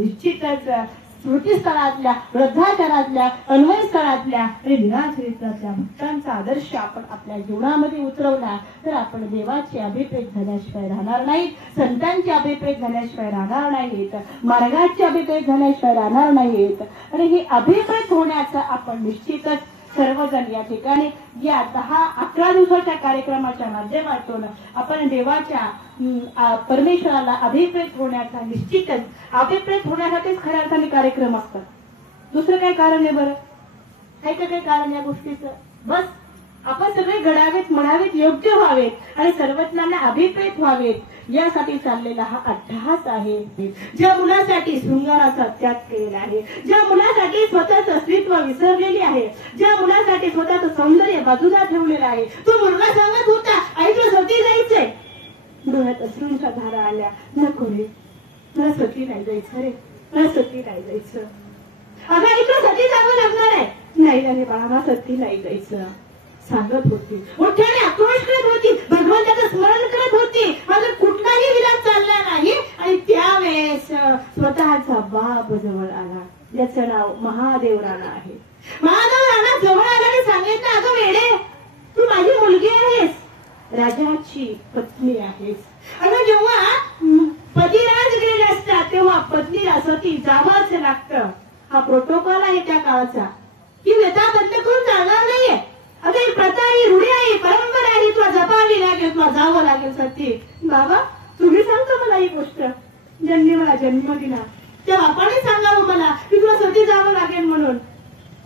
निश्चितच स्मृतीस्थळातल्या, वृद्धाचरातल्या, अन्वयस्थळातल्या आणि निराचरित्रातल्या भक्तांचा आदर्श आपण आपल्या जीवनामध्ये उतरवला तर आपण देवाचे अभिप्रेत झाल्याशिवाय राहणार नाहीत, संतांचे अभिप्रेत झाल्याशिवाय राहणार नाहीत, मार्गाचे अभिप्रेत झाल्याशिवाय राहणार नाहीत. आणि हे अभिप्रेत होण्याचं आपण निश्चितच सर्वजण या ठिकाणी या 10-11 दिवसाच्या कार्यक्रमाच्या माध्यमातून आपण देवाच्या परमेश्वराला अभिप्रेत होण्याचा निश्चितच अभिप्रेत होण्यासाठीच खऱ्या अर्थाने कार्यक्रम असतात. दुसरं काय कारण आहे बरं? काय काय कारण या गोष्टीचं? बस आपण सगळे घडावेत, म्हणावेत, योग्य व्हावेत आणि सर्वज्ञांना अभिप्रेत व्हावेत यासाठी चाललेला हा अट्टहास आहे. ज्या मुलासाठी शृंगाराचा त्याग केलेला आहे, ज्या मुलासाठी स्वतःच अस्तित्व विसरलेली आहे, ज्या मुलासाठी स्वतःचं सौंदर्य बाजूला ठेवलेलं आहे, तो मुलगा सांगत होता आई तुला सती जायचंय. डोळ्यात अश्रूंच्या धारा आल्या. नको रे, मला सती नाही जायचं रे, मला सती नाही जायचं. अगं आई तुला सती जावं लागणार आहे. नाही रे बाळा, मला सती नाही जायचं सांगत होती. मोठ्याने आक्रोश करत होती, भगवंताचं स्मरण करत होती, मात्र कुठलाही विलास चालला नाही. आणि त्यावेळेस स्वतःचा बाप जवळ आला, ज्याचं नाव महादेव राणा आहे. महादेव राणा जवळ आला आणि सांगितलं अगं वेडे, तू माझी मुलगी आहेस, राजाची पत्नी आहेस. अगं जेव्हा पतिराज गेलेले असतात तेव्हा पत्नीला सती जावंच लागतं. हा प्रोटोकॉल आहे त्या काळाचा, की व्यथा बंद करून चालणार नाहीये. अगं ही प्रथा ही रूढी आहे, परंपरा आहे, तुला जपावी लागेल, तुला जावं लागेल सती. बाबा तुम्ही सांगतो मला ही गोष्ट, ज्यांनी मला जन्म दिला त्या बापाने सांगावं मला की तुला सती जावं लागेल म्हणून.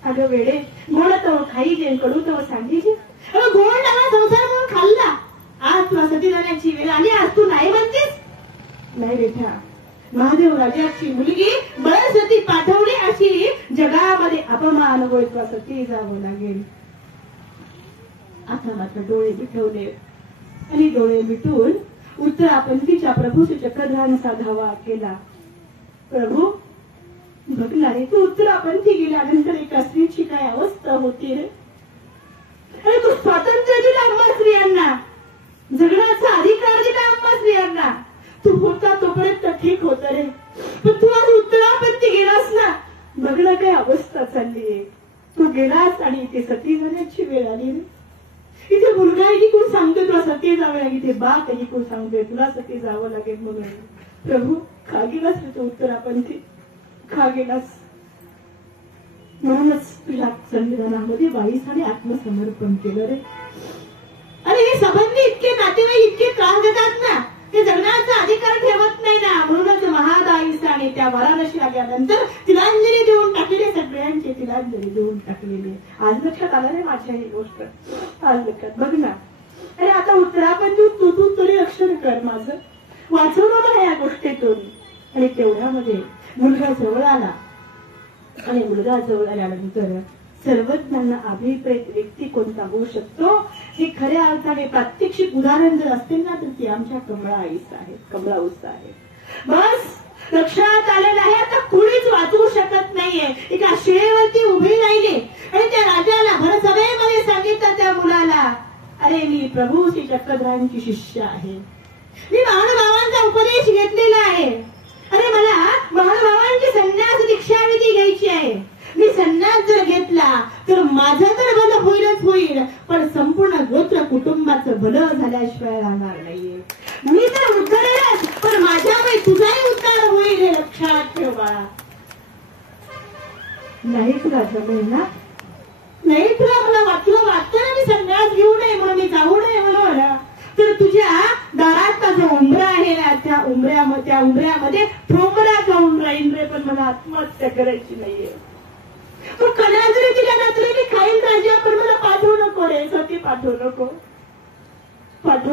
अगं वेडे, गोड तर खाई जे, कडू तर सांगी जे. अगं गोड लागला संसार म्हणून खाल्ला, आज तुला सती जाण्याची वेळ आली, आज तू नाही म्हणतेस. नाही बेटा, महादेव राजाची मुलगी बळसती पाठवली अशी जगामध्ये अपमान होईल, तुला सती जावं लागेल. आता मात्र डोळे मिटवले आणि डोळे मिटून उत्तरापंथीच्या प्रभूचे चक्रधारांचा धावा केला. प्रभू बघणार रे, तू उत्तरापंथी गेल्यानंतर एका स्त्रीची काय अवस्था होती रे. अरे तू स्वातंत्र्य दिला आम्हा स्त्रियांना, जगण्याचा अधिकार दिला आम्हा स्त्रियांना. तू होता तोपर्यंत ठीक होत रे, पण तू आज उत्तरापंथी गेलास ना, बघणं काय अवस्था चाललीये. तू गेलास आणि इथे सती जाण्याची वेळ आली रे. इथे मुलगा आहे की कोण सांगतोय तुला सती जावं लागेल, इथे बाप आहे की कोण सांगतोय तुला सती जावं लागेल म्हणून. प्रभू खा गेलास तुझं उत्तरापंथी, खा गेलास. म्हणूनच तुझ्या संविधानामध्ये 22 आत्मसमर्पण केलं रे. अरे हे संबंधी इतके नातेवाईक इतके त्रास देतात ना, ते जगण्याचा अधिकार ठेवत नाही ना. म्हणूनच महादाईसाने त्या वाराणसीला गेल्यानंतर तिलांजली देऊन टाकलेले, सगळ्यांचे तिलांजली देऊन टाकलेले. आज लक्षात आलं रे माझ्या ही गोष्ट, आज लक्षात बघ ना. अरे आता उत्तरापंथी तू तरी रक्षण कर माझं, वाचवलं मला या गोष्टीतून. आणि तेवढ्यामध्ये मुलगा जवळ आला आणि मुलगा जवळ आल्यानंतर सर्वज्ञांना अभिप्रेत व्यक्ती कोणता होऊ शकतो हे खऱ्या अर्थाने प्रात्यक्षिक उदाहरण जर असतील ना तर ती आमच्या कमळाईस आहेत, कमळाऊस आहेत. बस लक्षात आलेलं आहे, आता कुणीच वाचवू शकत नाहीये. एका शिळेवरती उभी राहिली आणि त्या राजाला भरसभेमध्ये सांगितलं त्या मुलाला, अरे मी प्रभू श्री चक्रधरांची शिष्य आहे, मी महानुभावांचा उपदेश घेतलेला आहे. अरे मला महानुभावांची संन्यास दीक्षाविधी घ्यायची आहे. मी संन्यास जर घेतला तर माझं तर भलं होईलच होईल, पण संपूर्ण गोत्र कुटुंबाचं भलं झाल्याशिवाय राहणार नाहीये. मी तर उद्धरेलच, पण माझ्यामुळे तुझाही उद्धार होईल हे लक्षात ठेव बाळा. नाही तुला जमेल ना, नाही तुला मला वाटतं ना मी संन्यास घेऊ नये म्हणून, मी जाऊ नये म्हणून, तर तुझ्या दारातला जो उंबरा आहे ना त्या उंबऱ्यामध्ये ठोंबरा खाऊन राहील रे, पण मला आत्महत्या करायची नाहीये. तू कला जरी दिला ना तरी मी खाईल राजा, पण मला पाठवू नको रे सती, पाठवू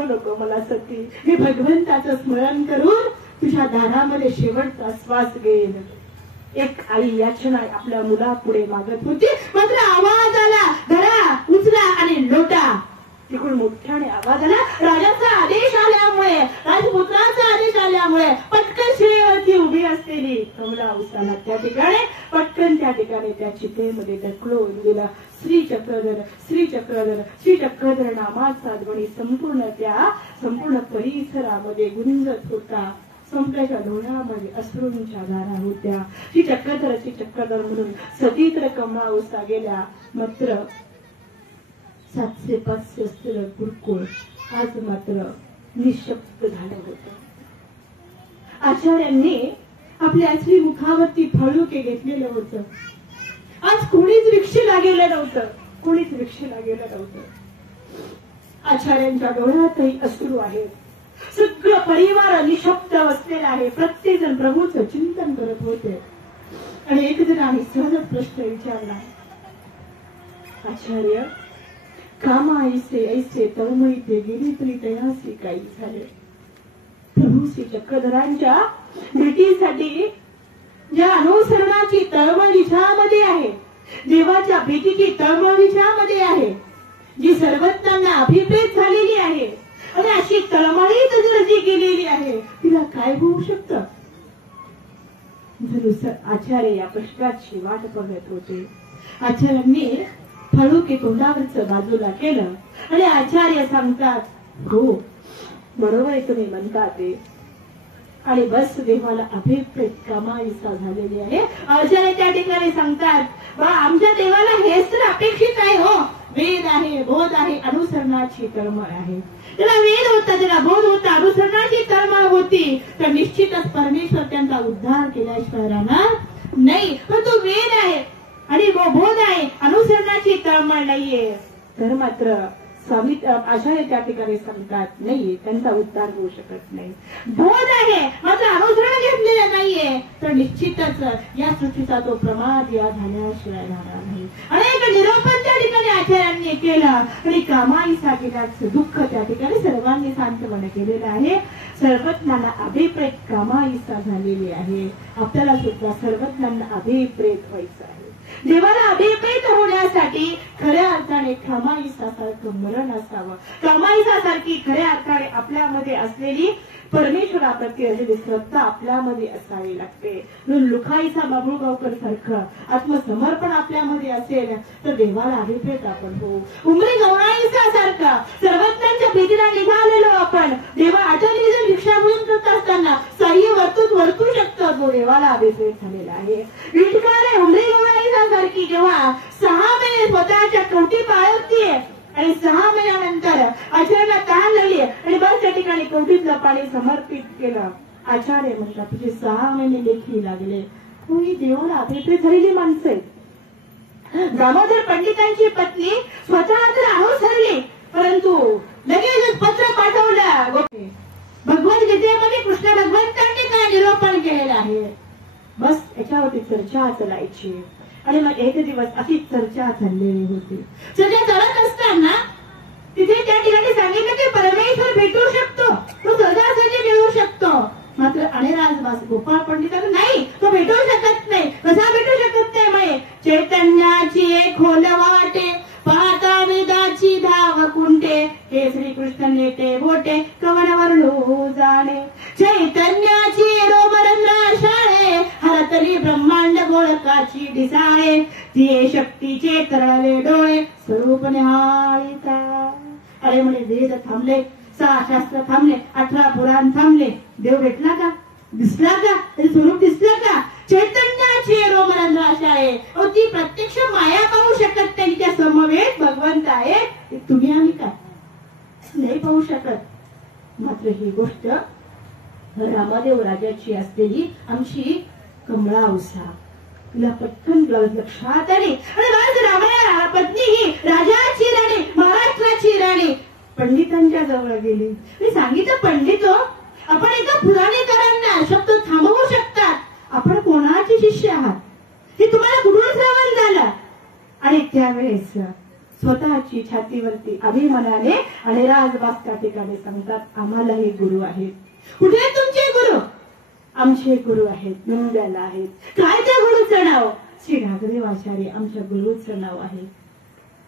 नको मला सती. मी भगवंताचं स्मरण करून तुझ्या दारामध्ये शेवटचा श्वास घेईन. एक आई याचना आपल्या मुला पुढे मागत होती, मात्र आवाज आला, धरा उचला आणि लोटा. तिकडून मोठ्याने आवाज आला. राजाचा आदेश आल्यामुळे, राजपुत्राचा आदेश आल्यामुळे पटकन शिळेवरती उभी असलेली कमळाऊसाला त्या ठिकाणी पटकन त्या ठिकाणी त्या चितेमध्ये ढकलून गेला. श्री चक्रधर नामाचा ध्वनी संपूर्ण परिसरामध्ये गुंजत होता. संपल्याच्या डोळ्यामध्ये अश्रूंच्या धारा होत्या. ती चक्रधर म्हणून सतीत्र कमळा उसा गेल्या. मात्र 700-500 असलेलं गुरुकुळ आज मात्र निशब्द झालं होतं. आचार्यांनी आपल्या असली मुखावरती फळुके घेतलेलं होतं. आज कोणीच रिक्षेला गेलं नव्हतं. आचार्यांच्या डोळ्यातही अश्रू आहेत. सगळं परिवार निशब्द बसलेला आहे. प्रत्येक जण प्रभूचं चिंतन करत होते. आणि एक जणांनी सहज प्रश्न विचारला, आचार्य, कामा ऐसे तळमळीते गेली तरी तयासी काही झाले. प्रभू श्री चक्रधरांच्या भेटीसाठी ज्या अनुसरणाची तळमळ जिच्यामध्ये आहे, देवाच्या भेटीची तळमळ जिच्यामध्ये आहे, जी सर्वज्ञांना अभिप्रेत झालेली आहे, आणि अशी तळमळीत जर जी गेलेली आहे, तिला काय होऊ शकतं? आचार्य या प्रश्नाची वाट बघत होते. आचार्यांनी फळुके तोंडावरच बाजूला केलं आणि आचार्य सांगतात, हो बरोबर आहे तुम्ही म्हणता ते. आणि बस देवाला अभिप्रेत कमाईसा झालेली आहे. आचार्य त्या ठिकाणी सांगतात, बा आमच्या देवाला हेच तर अपेक्षित आहे. हो, वेद आहे, बोध आहे, अनुसरणाची तळमळ आहे. त्याला वेद होता, त्याला बोध होता, अनुसरणाची तळमळ होती, तर निश्चितच परमेश्वर त्यांचा उद्धार केल्याशिवाय राहणार नाही. पण तो वेद आहे आणि बोध आहे, अनुसरणाची तळमळ नाहीये, तर मात्र स्वामी आचार्य त्या ठिकाणी सांगतात, नाही, त्यांचा उद्धार होऊ शकत नाही. बोध आहे मात्र अनुसरण घेतलेलं नाहीये, तर निश्चितच या सृष्टीचा तो प्रमाद या झाल्याशिवाय राहणार नाही. अनेक निरोपण त्या ठिकाणी आचार्यांनी केलं आणि कामाईसा केल्याचं दुःख त्या ठिकाणी सर्वांनी सांत्वन केलेलं आहे. सर्वज्ञांना अभिप्रेत कामाईसा झालेली आहे. आपल्याला सुद्धा सर्वज्ञांना अभिप्रेत व्हायचं आहे. देवाला अभिप्रेत होण्यासाठी खऱ्या अर्थाने कामाईसासारखं मरण असावं. कामाईसासारखी खऱ्या अर्थाने आपल्यामध्ये असलेली परमेश्वराप्रती असलेली श्रद्धा आपल्यामध्ये असावी लागते. लुखाईसा बाबुळगावकर सारखं आत्मसमर्पण आपल्यामध्ये असेल तर देवाला अभिप्रेत आपण होऊ. उमरी गवळाईसा सारखा सर्वज्ञांच्या भेटीला निघालेलो आपण देवा आचार्य जर भिक्षाभूषण करत असताना साह्य वर्तू शकतो, तो देवाला अभिप्रेत झालेला आहे. विटकारे उमरी गवळाईसा सारखी जेव्हा 6 महिने स्वतःच्या कवटी पाळतीये आणि 6 महिन्यानंतर आचार्यांना तहान लागली आणि बस त्या ठिकाणी कवटीतलं पाणी समर्पित केलं. आचार्य म्हणतात, तुझे 6 महिने लेखी लागले. ही देवाला अभिप्रेत झालेली माणसं आहेत. दामोदर पंडितांची पत्नी स्वतः तर अनुसरली, परंतु लगेच पत्र पाठवलं. भगवद्गीतेमध्ये कृष्ण भगवंतांनी काय निरूपण केलेलं आहे, बस याच्यावरती चर्चा चालायची. आणि मग एक दिवस अशी चर्चा चाललेली होती. चर्चा चालत असताना तिथे त्या ठिकाणी सांगितलं की परमेश्वर भेटू शकतो, तो सहजासहजी मिळू शकतो. मात्र अनिराज गोपाळ पंडितांना नाही, तो भेटू शकत नाही. कसा भेटू शकत नाही? म्हणे चैतन्याची खोल वाटे पाहता वेदाची धाव कुंटे, हे श्रीकृष्ण नेते बोटे कवनावर लो जाणे. चैतन्याची रोमरंध्र शाळे हरतली ब्रह्मांड गोळकाची दिसाळे, ती शक्तीचे तरळले डोळे स्वरूप निहाळीता. अरे म्हणे वेद थांबले, 6 शास्त्र थांबले, 18 पुराण थांबले, देव भेटला का? दिसला का? स्वरूप दिसलं का? चैतन्याची रोमरंध्र शाळे, ती प्रत्यक्ष माया पाहू शकत नाही, त्या समवेत भगवंत आहे, तुम्ही आम्ही काय नाही पाहू शकत. मात्र ही गोष्ट रामादेव राजाची असलेली आमची कमळा उसा तिला पटकन लक्षात आली. आणि रामाया पत्नी ही राजाची राणी, महाराष्ट्राची राणी पंडितांच्या जवळ गेली. मी सांगितलं, पंडित हो, आपण एका पुराणेकरांना शब्द थांबवू शकतात, आपण कोणाचे शिष्य आहात हे तुम्हाला कुठून श्रवण झालं? आणि त्यावेळेस स्वतःची छातीवरती अभिमानाने आणि राजबाग त्या ठिकाणी सांगतात, आम्हालाही गुरु आहेत. कुठे आहेत तुमचे गुरु? आमचे गुरु आहेत, नंद्याला आहेत. काय त्या गुरुचं नाव? श्री राघदेव आचार्य आमच्या गुरुचं नाव आहे.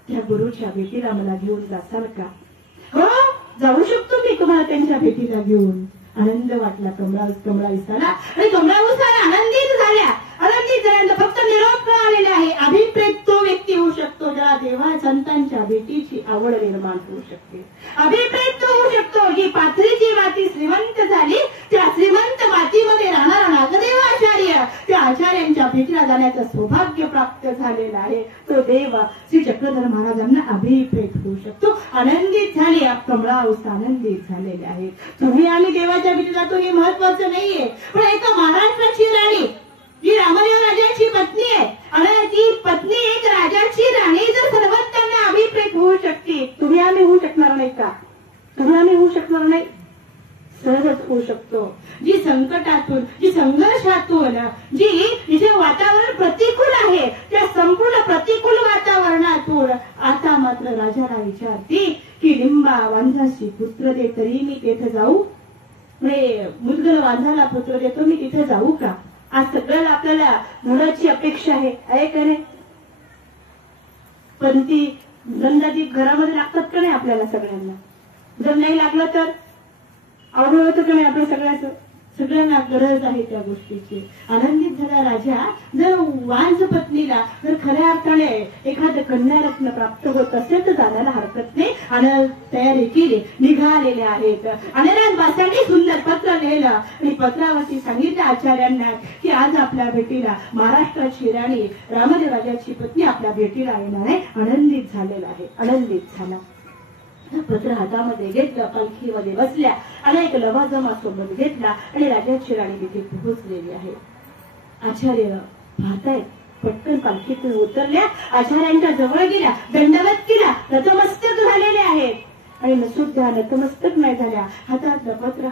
त्या गुरुच्या भेटीला मला घेऊन जासाल का? हो, जाऊ शकतो मी तुम्हाला त्यांच्या भेटीला घेऊन. आनंद वाटला कमळाईसाला आणि कमळाईसाला आनंदित झाल्या. आनंदित झाल्यानंतर फक्त निरोप कळालेला आहे, अभिप्रेत तो व्यक्ती होऊ शकतो ज्याला देवा संतांच्या भेटीची आवड निर्माण होऊ शकते. अभिप्रेत तो होऊ शकतो जी पाथरीची माती श्रीमंत झाली, त्या श्रीमंत त्या आचार्यांच्या भेटीला जाण्याचं सौभाग्य प्राप्त झालेलं आहे, तो देव श्री चक्रधर महाराजांना अभिप्रेत होऊ शकतो. आनंदित झाले, कमळाऊस आनंदित झालेले आहेत. तुम्ही आम्ही देवाच्या भेटीला जातो हे महत्वाचं नाहीये, पण एका महाराष्ट्राची राणी जी रामदेव राजाची पत्नी आहे आणि ती पत्नी एक राजाची राणी जर सर्वज्ञांना अभिप्रेत होऊ शकते, तुम्ही आम्ही होऊ शकणार नाही का? तुम्ही आम्ही होऊ शकणार नाही? सहजच होऊ शकतो. जी संकटातून, जी संघर्षातून, जिचे वातावरण प्रतिकूल आहे, त्या संपूर्ण प्रतिकूल वातावरणातून आता मात्र राजाला विचारते की लिंबा वांझाशी पुत्र दे तरी मी तिथे जाऊ, मुदगल वांझाला पुत्र देतो मी तिथे जाऊ का? आज सगळ्याला आपल्याला मुलाची अपेक्षा आहे का नाही? पण ती गंधादीप घरामध्ये लागतात का नाही आपल्याला सगळ्यांना? जर नाही लागलं तर अवघड होतं का नाही आपल्या सगळ्याचं? सगळ्यांना गरज आहे त्या गोष्टीची. आनंदित झाला राजा. जर वांझ पत्नीला जर खऱ्या अर्थाने एखादं कन्यारत्न प्राप्त होत असेल तर जाण्याला हरकत नाही. आणि तयारी केली, निघालेले आहेत. अनेरांसाठी सुंदर पत्र लिहिलं आणि पत्रावरती सांगितलं आचार्यांना की आज आपल्या भेटीला महाराष्ट्राची राणी रामदेव राजाची पत्नी आपल्या भेटीला येणार आहे. आनंदित झालेला आहे, आनंदित झाला. पत्र हातामध्ये घेतलं, पालखीमध्ये बसल्या आणि एक लवाजमा सोबत घेतला आणि राजाची राणी तिथे पोहोचलेली आहे. आचार्य पाहतायत, पटकन पालखीतून उतरल्या, आचार्यांच्या जवळ गेल्या, दंडवत केला, नतमस्तक झालेले आहेत. आणि नसुद्धा नतमस्तक नाही झाल्या. हातातलं पत्र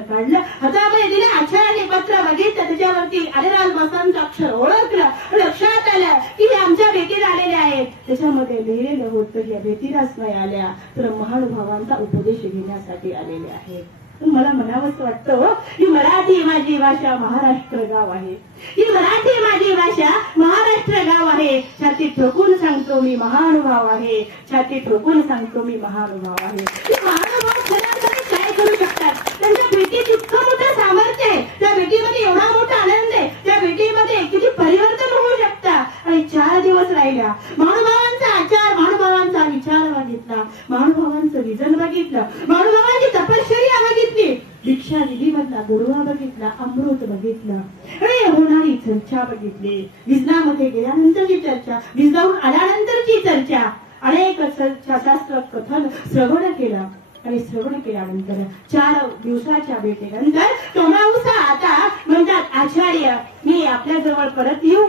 काढलं, हातामध्ये दिलं. आचार्याने पत्र बघितलं, त्याच्यावरती अनिराज बसांचं अक्षर ओळखलं, लक्षात आलं की हे आमच्या भेटीला आलेले आहेत. त्याच्यामध्ये लिहिलेलं होतं या भेटीलाच नाही आल्या तर महानुभावांचा उपदेश घेण्यासाठी आलेले आहेत. मला म्हणावंच वाटतं, ही मराठी माझी भाषा महाराष्ट्र गाव आहे, ही मराठी माझी भाषा महाराष्ट्र गाव आहे. छाती ठोकून सांगतो मी महानुभाव आहे, छाती ठोकून सांगतो मी महानुभाव आहे. महानुभाव खऱ्या काय करू शकतात? त्यांच्या भेटीत इतकं मोठं सामर्थ्य आहे, त्या भेटीमध्ये एवढा मोठा आनंद आहे, त्या भेटीमध्ये किती परिवर्तन होऊ शकतं. आणि 4 दिवस राहिल्या. महानुभावांचा आचार, महानुभावांचा विचार बघितला, महानुभावांचं विजन बघितलं, महानुभावांची तपश्चर्या बघितली, दीक्षा विधीमधला गोडवा बघितला, अमृत बघितलं आणि होणारी चर्चा बघितली. विजनामध्ये गेल्यानंतरची चर्चा, विजनावरून आल्यानंतरची चर्चा, अनेक शास्त्र कथन श्रवण केलं. आणि श्रवण केल्यानंतर 4 दिवसाच्या भेटीनंतर कमळाऊसा आता म्हणतात आचार्य मी आपल्या जवळ परत येऊ.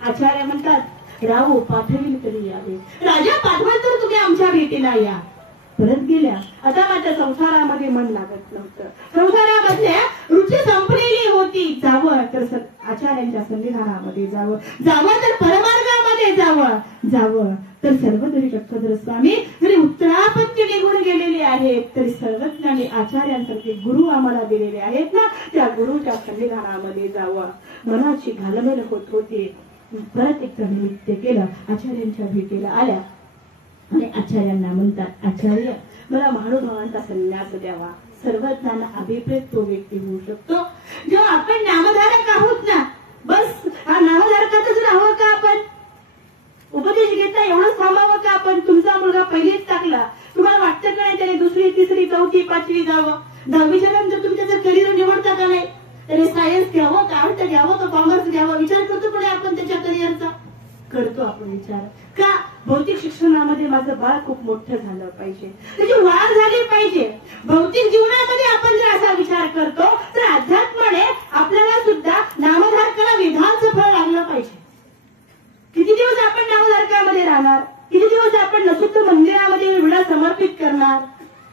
आचार्य म्हणतात राहू पाठविल तरी यावे. राजा पाठवाल तर तुम्ही आमच्या भेटीला या. परत गेल्या. आता माझ्या संसारामध्ये मन लागत नव्हतं, संसारामधल्या रुची संपलेली होती. जावं तर आचार्यांच्या संविधानामध्ये जावं, जावं तर परमार्गामध्ये जावं तर सर्वतरी चक्रधर स्वामी जरी उत्तरापत्य निघून गेलेले आहेत तरी सर्वज्ञानी आचार्यांसारखे गुरु आम्हाला दिलेले आहेत ना, त्या गुरुच्या संविधानामध्ये जावं. मनाची घालमेल होत होती. परत एकदा निमित्त केलं, आचार्यांच्या भेटीला आल्या आणि आचार्यांना म्हणतात आचार्य मला महानुभावांचा संन्यास द्यावा. सर्वज्ञांना अभिप्रेत तो व्यक्ती होऊ शकतो जेव्हा आपण नामधारक आहोत ना. बस हा नामधारकातच राहावं का आपण? उपदेश घेता एवढंच थांबावं का आपण? तुमचा मुलगा पहिलीच टाकला, तुम्हाला वाटतं का नाही त्याने 2री, 3री, 4थी, 5वी जावं? 10वीच्या नंतर तुम्ही त्याचं करिअर निवडता का नाही? त्याने सायन्स घ्यावं का आर्ट घ्यावं का कॉमर्स घ्यावं? विचार करतो पण आपण त्याच्या करिअरचा करतो आपण विचार का? भौतिक शिक्षणामध्ये माझं बाळ खूप मोठं झालं पाहिजे, त्याची वाढ झाली पाहिजे. भौतिक जीवनामध्ये आपण जर असा विचार करतो तर अध्यात्माने आपल्याला सुद्धा नामधारकाला विधानचं फळ लागलं पाहिजे. किती दिवस आपण नामधारकामध्ये राहणार? किती दिवस आपण नसुद्धा मंदिरामध्ये विडा समर्पित करणार?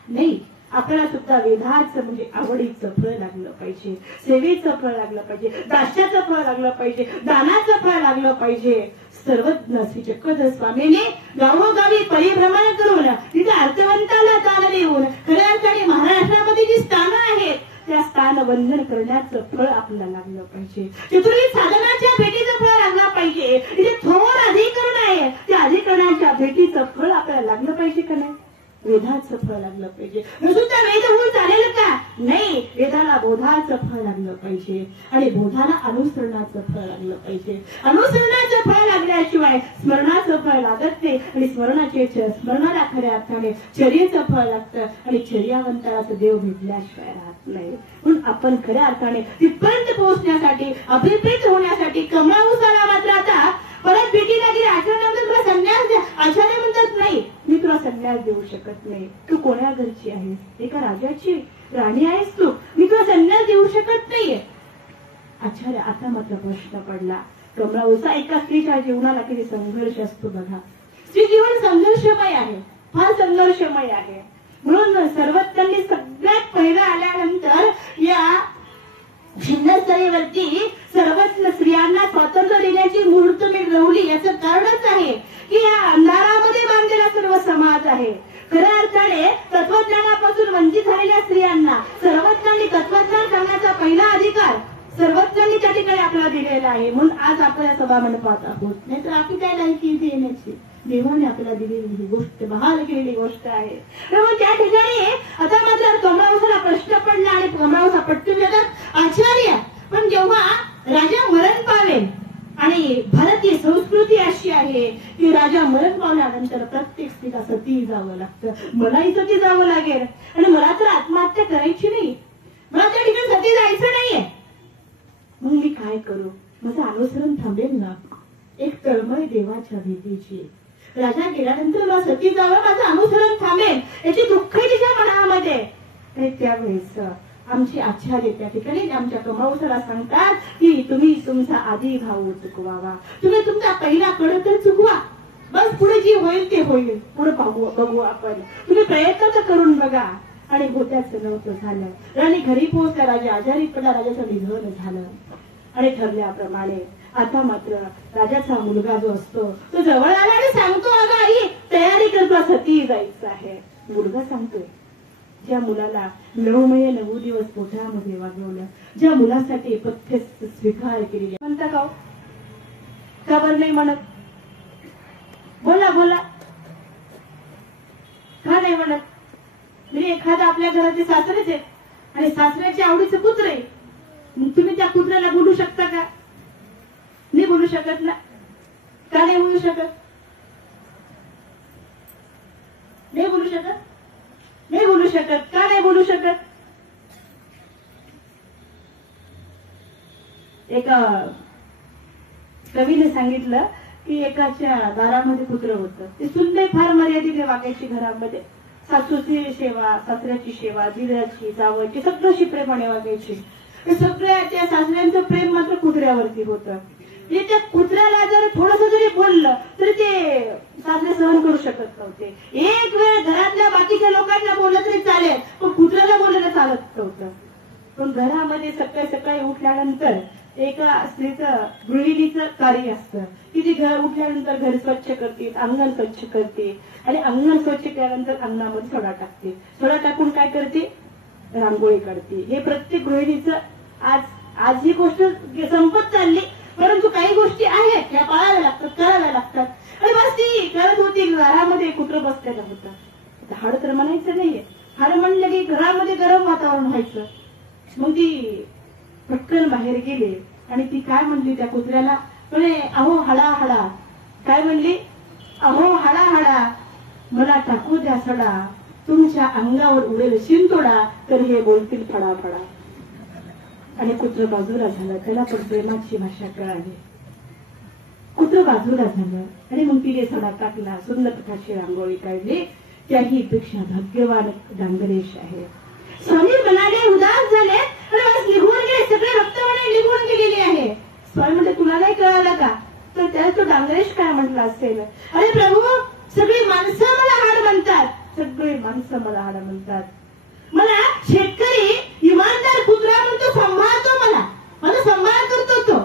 नाही, आपल्याला सुद्धा वेदाचं म्हणजे आवडीचं फळ लागलं पाहिजे, सेवेचं फळ लागलं पाहिजे, दास्याचं फळ लागलं पाहिजे, दानाचं फळ लागलं पाहिजे. सर्वज्ञ श्री चक्रधर स्वामीने गावोगावी परिभ्रमण करून तिथे अर्थवंताला दान देऊन खऱ्या अर्थाने महाराष्ट्रामध्ये जी स्थानं आहेत त्या स्थान वंदन करण्याचं फळ आपल्याला लागलं पाहिजे. चतुर्विध साधनाच्या भेटीचं फळ लागलं पाहिजे. तिथे थोर अधिकरण आहे, त्या अधिकरणाच्या भेटीचं फळ आपल्याला लागलं पाहिजे का नाही? वेदाचं फळ लागलं पाहिजे. नुसतं वेद होऊन चालेल का? नाही, वेदाला बोधाचं फळ लागलं पाहिजे आणि बोधाला अनुसरणाचं फळ लागलं पाहिजे. अनुसरणाचं फळ लागल्याशिवाय स्मरणाचं फळ लागत नाही आणि स्मरणाला खऱ्या अर्थाने चर्येचं फळ लागतं आणि चर्यावंताला देव भेटल्याशिवाय राहत नाही. म्हणून आपण खऱ्या अर्थाने तिथपर्यंत पोहोचण्यासाठी, अभिप्रेत होण्यासाठी कमळाला मात्र आता परत भेटीला गेली. आचार्यानंतर तुला संन्यास द्या. आचार्य म्हणतात नाही, मी तुला संन्यास देऊ शकत नाही. तू कोण्या घरची आहेस? एका राजाची राणी आहेस तू, मी तुला संन्यास देऊ शकत नाहीये. आचार्य आता मात्र प्रश्न पडला. कमळाऊसा एका स्त्रीच्या जीवनाला किती संघर्ष असतो बघा. स्त्री जीवन संघर्षमय आहे, फार संघर्षमय आहे. म्हणून सर्वज्ञांनी सगळ्यात पहिला आल्यानंतर या भिन्नस्तरीवरती सर्वच स्त्रियांना स्वातंत्र्य देण्याची मुहूर्त मी रवली. याचं कारणच आहे की या अंधारामध्ये बांधलेला सर्व समाज आहे. खऱ्या अर्थाने तत्वज्ञानापासून वंचित झालेल्या स्त्रियांना सर्वज्ञांनी तत्वज्ञान सांगण्याचा पहिला अधिकार सर्वज्ञांनी त्या ठिकाणी आपल्याला दिलेला आहे. म्हणून आज आपण या सभा मंडपात आहोत. नाहीतर आपली काय लायकी इथे येण्याची? देवाने आपल्याला दिलेली ही गोष्ट, बहाल केलेली गोष्ट आहे. त्यामुळे त्या ठिकाणी आता मात्र कमळाऊसाला प्रश्न पडला आणि कमळाऊसा पटकन देतात, आचार्य पण जेव्हा राजा मरण पावेल आणि भारतीय संस्कृती अशी आहे की राजा मरण पावल्यानंतर प्रत्येक स्त्रीला सती जावं लागतं. मलाही सती जावं लागेल आणि मला तर आत्महत्या करायची नाही, मला त्या ठिकाणी सती जायचं नाहीये. मग मी काय करू? माझं अनुसरण थांबेल ना? एक तळमळ देवाच्या भीतीची. राजा गेल्यानंतर मला सती जावं, माझं अनुसरण थांबेल याची दुःख तिच्या मनामध्ये. त्यावेळेस आमचे आचार्य त्या ठिकाणी आमच्या कमळाऊसाला सांगतात की तुम्ही तुमचा आधी भाऊ चुकवावा, तुम्ही तुमचा पहिला कड तर चुकवा, बस पुढे जी होईल ते होईल, पुढे बघू आपण, तुम्ही प्रयत्न तर करून बघा. आणि होत्याचं नव्हतं झालं. राणी घरी पोहोचल्या, राजा आजारी पडला, राजाचं निधन झालं. आणि ठरल्याप्रमाणे आता मात्र राजाचा मुलगा जो असतो तो जवळ आला आणि सांगतो, अगं आई तयारी करतो, सती जायचं आहे. मुलगा सांगतोय, ज्या मुलाला 9 महिने 9 दिवस पोटामध्ये वागवलं, ज्या मुलासाठी पथ्य स्वीकार केलेली, म्हणता का का बरं नाही म्हणत? बोला बोला, का नाही म्हणत? म्हणजे एखादा आपल्या घराचे सासरेच आहे आणि सासऱ्याच्या आवडीचं पुत्र आहे, तुम्ही त्या पुत्राला बोलू शकता का? नाही बोलू शकत ना. का नाही बोलू शकत? नाही बोलू शकत, नाही बोलू शकत. का नाही बोलू शकत? एका कवीने सांगितलं की एकाच्या दारामध्ये कुत्र होतं. ते सुंदर फार मर्यादित वागायची घरामध्ये. सासूची सेवा, सासऱ्याची सेवा, दिराची, जावयाची सगळ्याशी प्रेमाने वागायची. सगळ्या त्या सासऱ्यांचं प्रेम मात्र कुत्र्यावरती होतं. त्या कुत्र्याला जर थोडस जरी बोललं तरी ते सासरे सहन करू शकत नव्हते. एक वेळ घरातल्या बाकीच्या लोकांना बोललं तरी चालेल, पण कुत्र्याला बोलायला चालत नव्हतं. पण घरामध्ये सकाळी सकाळी उठल्यानंतर एका स्त्रीचं, गृहिणीचं कार्य असतं की ती घर उठल्यानंतर घर स्वच्छ करते, अंगण स्वच्छ करते आणि अंगण स्वच्छ केल्यानंतर अंगणामध्ये सोडा टाकते. सोडा टाकून काय करते? रांगोळी काढते. हे प्रत्येक गृहिणीचं आज ही गोष्ट संपत चालली, परंतु काही गोष्टी आहेत ह्या पाळाव्या लागतात, कराव्या लागतात. आणि बस ती करत होती. घरामध्ये कुत्रं बसलेलं होतं. हाड तर म्हणायचं नाहीये. हाड म्हणलं की घरामध्ये गरम वातावरण व्हायचं. मग ती पटकन बाहेर गेले आणि ती काय म्हणली त्या कुत्र्याला? म्हणे, अहो हडा हडा. काय म्हणली? अहो हडा हडा, मला टाकू द्या सडा, तुमच्या अंगावर उडेल शिंतोडा, तर हे बोलतील फडा फडा. आणि कुत्र बाजूला झालं. त्याला पण प्रेमाची भाषा कळाली. कुत्र बाजूला झालं आणि मग तिने सडा टाकला, सुंदर प्रकारची रांगोळी काढली. त्याही पेक्षा भाग्यवान डांगरेश आहे. स्वामी म्हणाले, उदास झाले आणि निघून गेले, सगळे रक्तवाणी निघून गेलेली आहे. स्वामी म्हणजे तुला नाही कळालं का? तर त्याला तो डांगरेश काय म्हटला असेल? अरे प्रभू, सगळी माणसं मला हाड म्हणतात, सगळी माणसं मला हाड म्हणतात. मला शेतकरी इमानदार कुत्रा म्हणतो, सांभाळतो, मला सांभाळ करतो तो,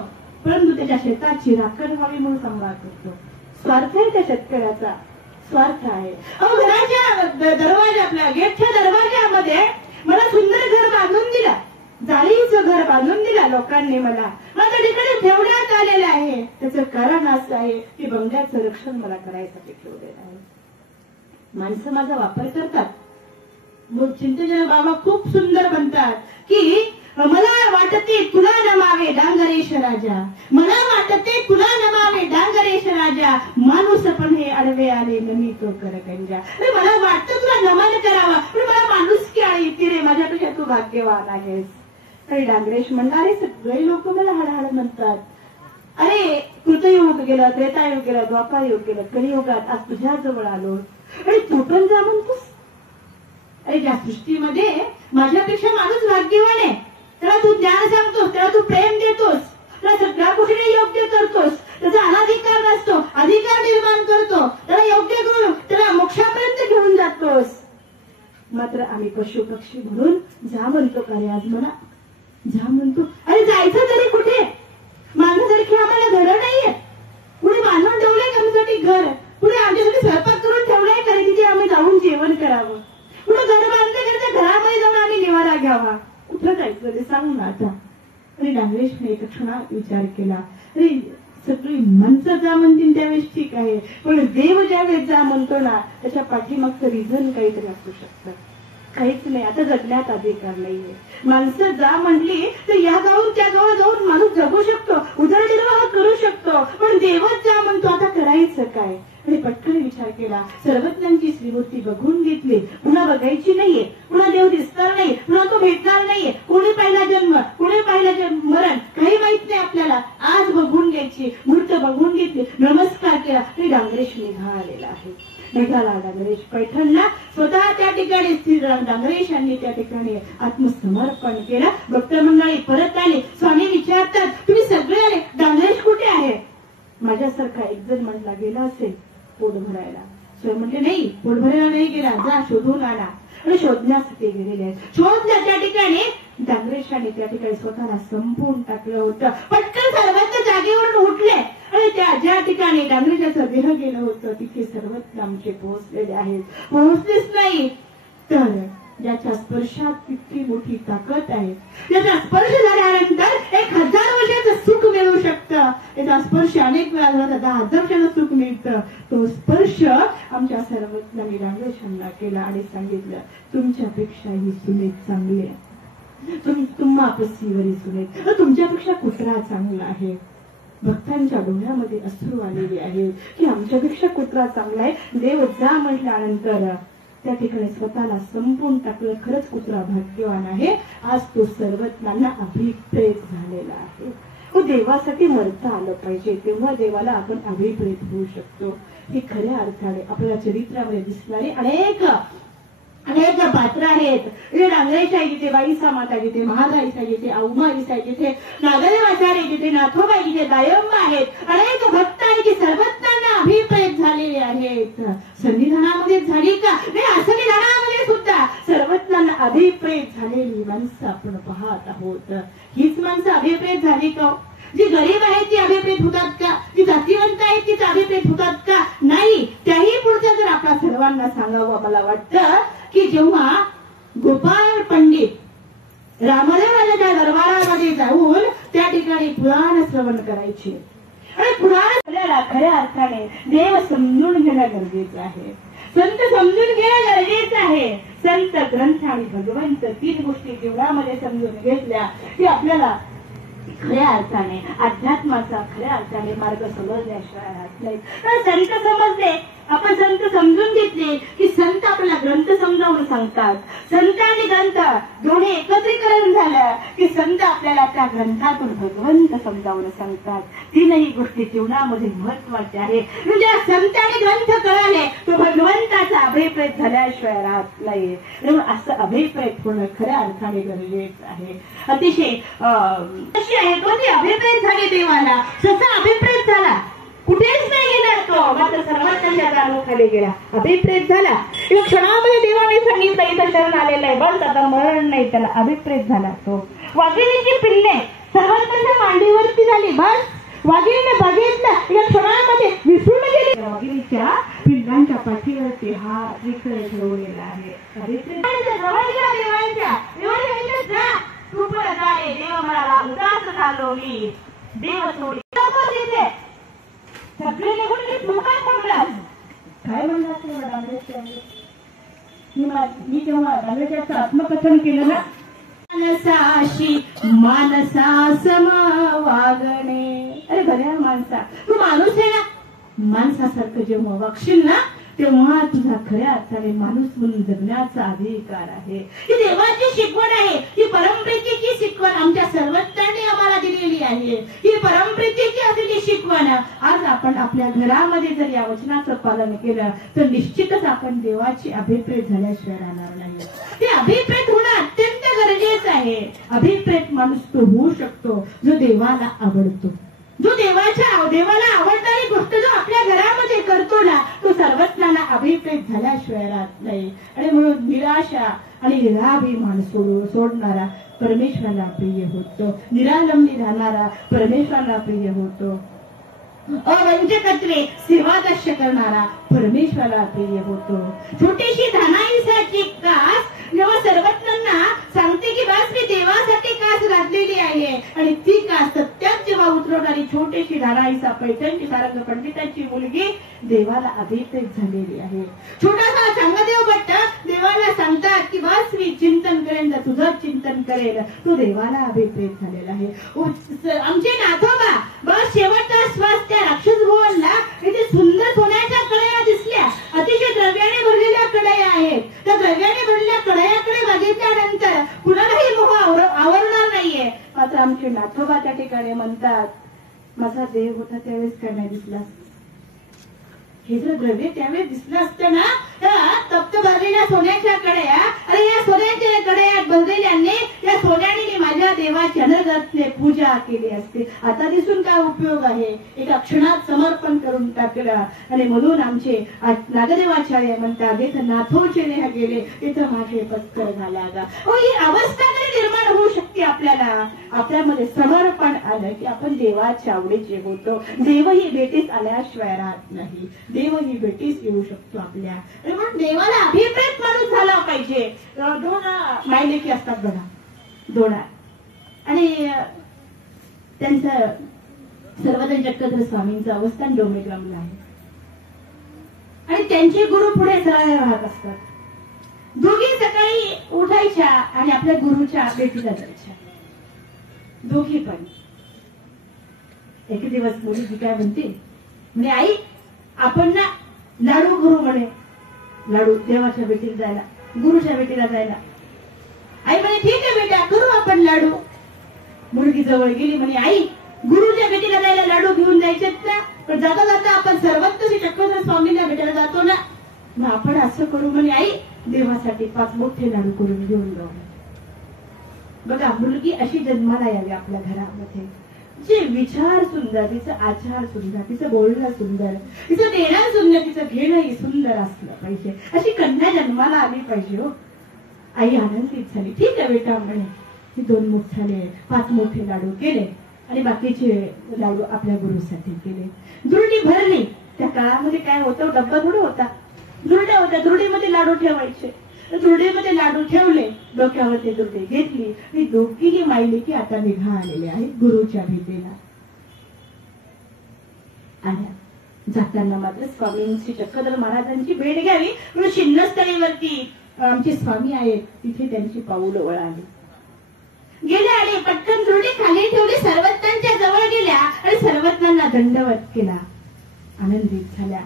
परंतु त्याच्या शेताची राखण व्हावी म्हणून सांभाळ करतो. स्वार्थ आहे त्या शेतकऱ्याचा, स्वार्थ आहे. अहो घराच्या दरवाजा, आपल्या गेटच्या दरवाजामध्ये मला सुंदर घर बांधून दिला, जाळीचं घर बांधून दिला लोकांनी मला त्या ठिकाणी ठेवण्यात आलेलं आहे. त्याचं कारण असं आहे की बंगल्याचं रक्षण मला करायसाठी ठेवलेलं आहे. माणसं माझा वापर करतात. मग चिंतजन बाबा खूप सुंदर म्हणतात की मला वाटते तुला नमावे डांगरेश राजा, मला वाटते तुला नमावे डांगरेश राजा, माणूस पण हे अडवे आले नमी तो करगंजा. मला वाटतं तुला नमन करावा, पण मला माणूस की आळी येते रे, माझ्यापेक्षा तू भाग्यवान आहेस. तरी डांगरेश म्हणणारे सगळे लोक मला हळहळ म्हणतात, अरे कृतयुग गेलं, त्रेतायुग गेलं, द्वापारयुग गेलं, कलियुगात आज तुझ्या जवळ आलो आणि तू पण जा म्हणतोस. अरे ज्या सृष्टीमध्ये माझ्यापेक्षा माणूस भाग्यवान आहे, त्याला तू ज्ञान सांगतोस, त्याला तू प्रेम देतोस, त्याला सगळ्या गोष्टी योग्य करतोस, त्याचा अनाधिकार नसतो, अधिकार निर्माण करतो, त्याला योग्य करून त्याला मोक्षापर्यंत घेऊन जातोस. मात्र आम्ही पशु पक्षी म्हणून जा म्हणतो का रे आज मला, जा म्हणतो. अरे जायचं तरी कुठे, माझ्यासारखी आम्हाला घरं नाहीये, पुढे बांधून ठेवलंय का आमच्यासाठी घर, पुढे आमच्यासाठी स्वयंपाक करून ठेवलाय का तिथे आम्ही जाऊन जेवण करावं, पुढे घर बांधलं करता घरामध्ये जाऊन आम्ही निवारा घ्यावा, कुठं जायचं ते सांग ना आता. अरे डांगरेशने एक क्षणात विचार केला, अरे सगळी माणसं जा म्हणतील त्यावेळेस ठीक आहे, पण देव ज्यावेळेस जा म्हणतो ना त्याच्या पाठीमागचं रिझन काहीतरी असू शकतं. काहीच नाही, आता जगण्यात अधिकार नाहीये. माणसं जा म्हटली तर या जाऊन त्या जवळ जाऊन माणूस जगू शकतो, उदरनिर्वाह करू शकतो, पण देवच जा म्हणतो, आता करायचं काय. आणि पटकन विचार केला, सर्वज्ञांची श्रीमूर्ती बघून घेतली, पुन्हा बघायची नाहीये, पुन्हा देव दिसणार नाही, पुन्हा तो भेटणार नाहीये, कोणी पाहिला जन्म, कोणी पाहिला मरण, काही माहित नाही आपल्याला, आज बघून घ्यायची. मूर्त बघून घेतली, नमस्कार केला, तरी डांगरेश निघालेला आहे. निघाला डांगरेश पैठणला, स्वतः त्या ठिकाणी स्थिर डांगरेश यांनी त्या ठिकाणी आत्मसमर्पण केलं. भक्त मंडळी परत आले, स्वामी विचारतात तुम्ही सगळे आले, डांगरेश कुठे आहे. माझ्यासारखा एक जण म्हटला गेला असेल पोट भरायला. स्वयं म्हणजे नाही, पोट भरायला नाही गेला, जा शोधून आणा. आणि शोधण्यासाठी गेलेले आहेत. शोधल्या त्या ठिकाणी डांगरेशाने त्या ठिकाणी स्वतःला संपवून टाकलं होतं. पटकन सर्वत्र जागेवरून उठले आणि त्या ज्या ठिकाणी डांगरेशाचं देह गेलं होतं तिथे सर्वत्र आमचे पोहोचलेले आहेत. पोहोचलेच नाही तर ज्याच्या स्पर्शात किती मोठी ताकद आहे, त्याचा स्पर्श झाल्यानंतर 1000 वर्षाचं सुख मिळू शकतं. त्याचा स्पर्श अनेक वेळा झाला 10,000 वर्षाचं सुख मिळतं. तो स्पर्श आमच्या सर्वज्ञांनी डांगरेशांना केला आणि सांगितलं तुमच्यापेक्षा ही सुनेत चांगली आहे, तुम्हा पसीवरी सुनेत, तुमच्यापेक्षा कुत्रा चांगला आहे. भक्तांच्या डोळ्यामध्ये अश्रू आलेले आहे की आमच्यापेक्षा कुत्रा चांगला आहे. देव जा म्हटल्यानंतर त्या ठिकाणी स्वतःला संपून टाकलं. खरंच कुत्रा भाग्यवान आहे, आज तो सर्वज्ञांना अभिप्रेत झालेला आहे. तो देवासाठी मरता आलं पाहिजे, तेव्हा देवाला आपण अभिप्रेत होऊ शकतो. ही खऱ्या अर्थाने आपल्या चरित्रामध्ये दिसणारी अनेक पात्र आहेत. डांगरेश आहे जिथे, बाईसा माता जिथे, महादाईस आहे जिथे, औमाईस आहे जिथे, नागदेवाचार्य जिथे, नाथोबाई जिथे, दायंबा आहेत. अनेक भक्त आहेत की सर्वज्ञांना अभिप्रेत झालेले आहेत. संविधानामध्ये झाली का नाही, असंविधानामध्ये सुद्धा सर्वज्ञांना अभिप्रेत झालेली माणसं आपण पाहत आहोत. हीच माणसं अभिप्रेत झाली का? जी गरीब आहेत ती अभिप्रेत होतात का? जी जातीवंत आहेत तीच अभिप्रेत होतात का? नाही. त्याही पुढचं जर आपल्या सर्वांना सांगावं मला वाटतं की जेव्हा गोपाळ पंडित रामदेवाच्या दरबारामध्ये जाऊन त्या ठिकाणी पुराण श्रवण करायचे आणि पुराण आपल्याला खऱ्या अर्थाने देव समजून घेणं गरजेचं आहे, संत समजून घेणं गरजेचं आहे. संत, ग्रंथ आणि भगवंत 3 गोष्टी जीवनामध्ये समजून घेतल्या की आपल्याला खऱ्या अर्थाने अध्यात्माचा खऱ्या अर्थाने मार्ग समजल्याशिवाय राहत नाही. संत समजले, आपण संत समजून घेतले की संत आपल्याला ग्रंथ समजावून सांगतात. संत आणि ग्रंथ दोन्ही एकत्रीकरण झालं की संत आपल्याला त्या ग्रंथातून भगवंत समजावून सांगतात. 3ही गोष्टी जीवनामध्ये महत्वाच्या आहेत. म्हणजे संत आणि ग्रंथ कळाले तो भगवंताचा अभिप्रेत झाल्याशिवाय राहत नाही. म्हणून असं अभिप्रेत होणं खऱ्या अर्थाने गरजेचं आहे. अतिशय कशी आहे तो ती अभिप्रेत झाली देवाला. जसा अभिप्रेत झाला कुठेच नाही गेला तो, मात्र सर्वांच्या दाराखाली गेला, अभिप्रेत झाला. एक क्षणामध्ये देवाने सांगितलं इथं शरण आलेलं आहे, बस आता मरण नाही, त्याला अभिप्रेत झाला. तो वाघिणीची पिल्ले सर्वांच्या मांडीवरती झाली, बस वाघिणीने बघितलं या क्षणामध्ये विसरून गेली. वाघिणीच्या पिल्लांच्या पाठीवरती हा विक्रय ठेवलेला आहे. देव म्हणाला उदास झालो मी, देव सोडी सगळे निघून मी तुका कोणला काय म्हणणार तेव्हा डांगरेच्या मी तेव्हा डांगरेच्याचं आत्मकथन केलं ना, मानसाशी मानसा सम वागणे. अरे बऱ्या माणसा, तू माणूस आहे ना, माणसासारखं जेव्हा वागशील ना तेव्हा तुझा खऱ्या अर्थाने माणूस म्हणून जगण्याचा अधिकार आहे. ही देवाची शिकवण आहे, ही परमप्रीतीची शिकवण आमच्या सर्वज्ञांनी आम्हाला दिलेली आहे. ही परमप्रीतीची असलेली शिकवण आज आपण आपल्या घरामध्ये जर या वचनाचं पालन केलं तर निश्चितच आपण देवाची अभिप्रेत झाल्याशिवाय राहणार नाही. ते अभिप्रेत होणं अत्यंत गरजेचं आहे. अभिप्रेत माणूस तो होऊ शकतो जो देवाला आवडतो, जो देवाला आवडणारी गोष्ट जो आपल्या घरामध्ये करतो ना, तो सर्वज्ञांना अभिप्रेत झाल्याशिवाय राहत नाही. आणि म्हणून निराशा आणि निराभिमान सोडणारा परमेश्वराला प्रिय होतो, निरालंबी राहणारा परमेश्वराला प्रिय होतो, अवंचकत्वे सेवादक्ष करणारा परमेश्वराला प्रिय होतो. छोटीशी धानाईसाठी कास जेव्हा सर्वज्ञांना सांगते की बस मी देवासाठी कास घातलेली आहे आणि ती कास सत्यात जेव्हा उतरवणारी छोटीशी धानाईसा पैठणची सारंग पंडितांची मुलगी देवाला अभिप्रेत झालेली आहे. छोटासा चांगदेव भट्ट देवाला सांगतात की बस मी चिंतन करेन, तुझं चिंतन करेल, तो देवाला अभिप्रेत झालेला आहे. आमचे नाथोबा बस शेवटचा श्वास त्या राक्षस भुवनला इथे सुंदर सोन्याच्या कड्या दिसल्या, अतिशय द्रव्याने भरलेल्या कड्या आहेत. त्या द्रव्याने भरलेल्या कड्याकडे बघितल्यानंतर कुणालाही मोह आवरणार नाहीये. मात्र आमचे नाथोबा त्या ठिकाणी म्हणतात, माझा देव होता त्यावेळेस काय नाही दिसला, हे जर द्रव्य त्यावेळेस दिसलं असतं ना, तप्त भरलेल्या सोन्याच्या कड्या, अरे या सोन्याच्या कड्या भरलेल्याने या सोन्याने मी माझ्या देवाची अनर्गतने पूजा केली असते. आता दिसून काय उपयोग आहे, एका क्षणात समर्पण करून टाकलं. आणि म्हणून आमचे नागदेवाचार्य म्हणतात, इथं नाथोचे नेह गेले तिथं माझे पत्कर झाला गा. ही अवस्था तरी निर्माण होऊ शकते आपल्याला, आपल्यामध्ये समर्पण आलं की आपण देवाच्या आवडीचे होतो. देवही भेटीस आल्याशिवाय राहत नाही, देवही भेटीस येऊ शकतो आपल्या. म्हणून देवाला अभिप्रेत माणूस झाला पाहिजे. दोन मायलेकी असतात बघा, दोन, आणि त्यांचं सर्वजण चक्रधर स्वामींचं अवस्थान डोमेग्रामला आहे आणि त्यांचे गुरु पुढे सराय राहत असतात. दोघी सकाळी उठायच्या आणि आपल्या गुरुच्या भेटीला जायच्या, दोघी पण. एक दिवस मुलीजी काय म्हणते, म्हणजे आई आपण ना लाडू गुरु म्हणे, लाडू देवाच्या भेटीला जायला, गुरुच्या भेटीला जायला. आई म्हणे ठीक आहे बेटा करू आपण लाडू. मुलगी जवळ गेली, म्हणे आई गुरुच्या भेटीला जायला लाडू घेऊन जायचेत ना, पण जाता जाता आपण सर्वत्र श्री चक्रधर स्वामींना भेटायला जातो ना, मग आपण असं करू. म्हणे आई देवासाठी 5 मोठे लाडू करून घेऊन जाऊ. बघा, मुलगी अशी जन्माला यावी आपल्या घरामध्ये, जे विचार सुंदर, तिचं आचार सुंदर, तिचं बोलणं सुंदर, तिचं देणं सुंदर, तिचं घेणंही सुंदर असलं पाहिजे. अशी कन्या जन्माला आली पाहिजे. हो, आई आनंदित झाली. ठीक आहे बेटा म्हणे, 2 मोठ्याने 5 मोठे लाडू केले आणि बाकीचे लाडू आपल्या गुरुसाठी केले. दुर्डी भरली. त्या काळामध्ये काय होतं, डब्बा थोडं होता, दुर्ड्या होत्या, दुर्डीमध्ये लाडू ठेवायचे. दुर्डीमध्ये लाडू ठेवले, डोक्यावर ते दुर्डी घेतली आणि दोघीही मायले की आता निघा आलेले आहेत गुरुच्या भेटीला. आणि जाताना मात्र स्वामींची चक्रधर महाराजांची भेट घ्यावी म्हणून शिन्नस्थळीवरती आमचे स्वामी आहेत, तिथे त्यांची पाऊल वळाली. गेल्या आणि पटकन दुर्डी खाली ठेवली, सर्वज्ञांच्या जवळ गेल्या आणि सर्वज्ञांना दंडवत केला. आनंदित झाल्या,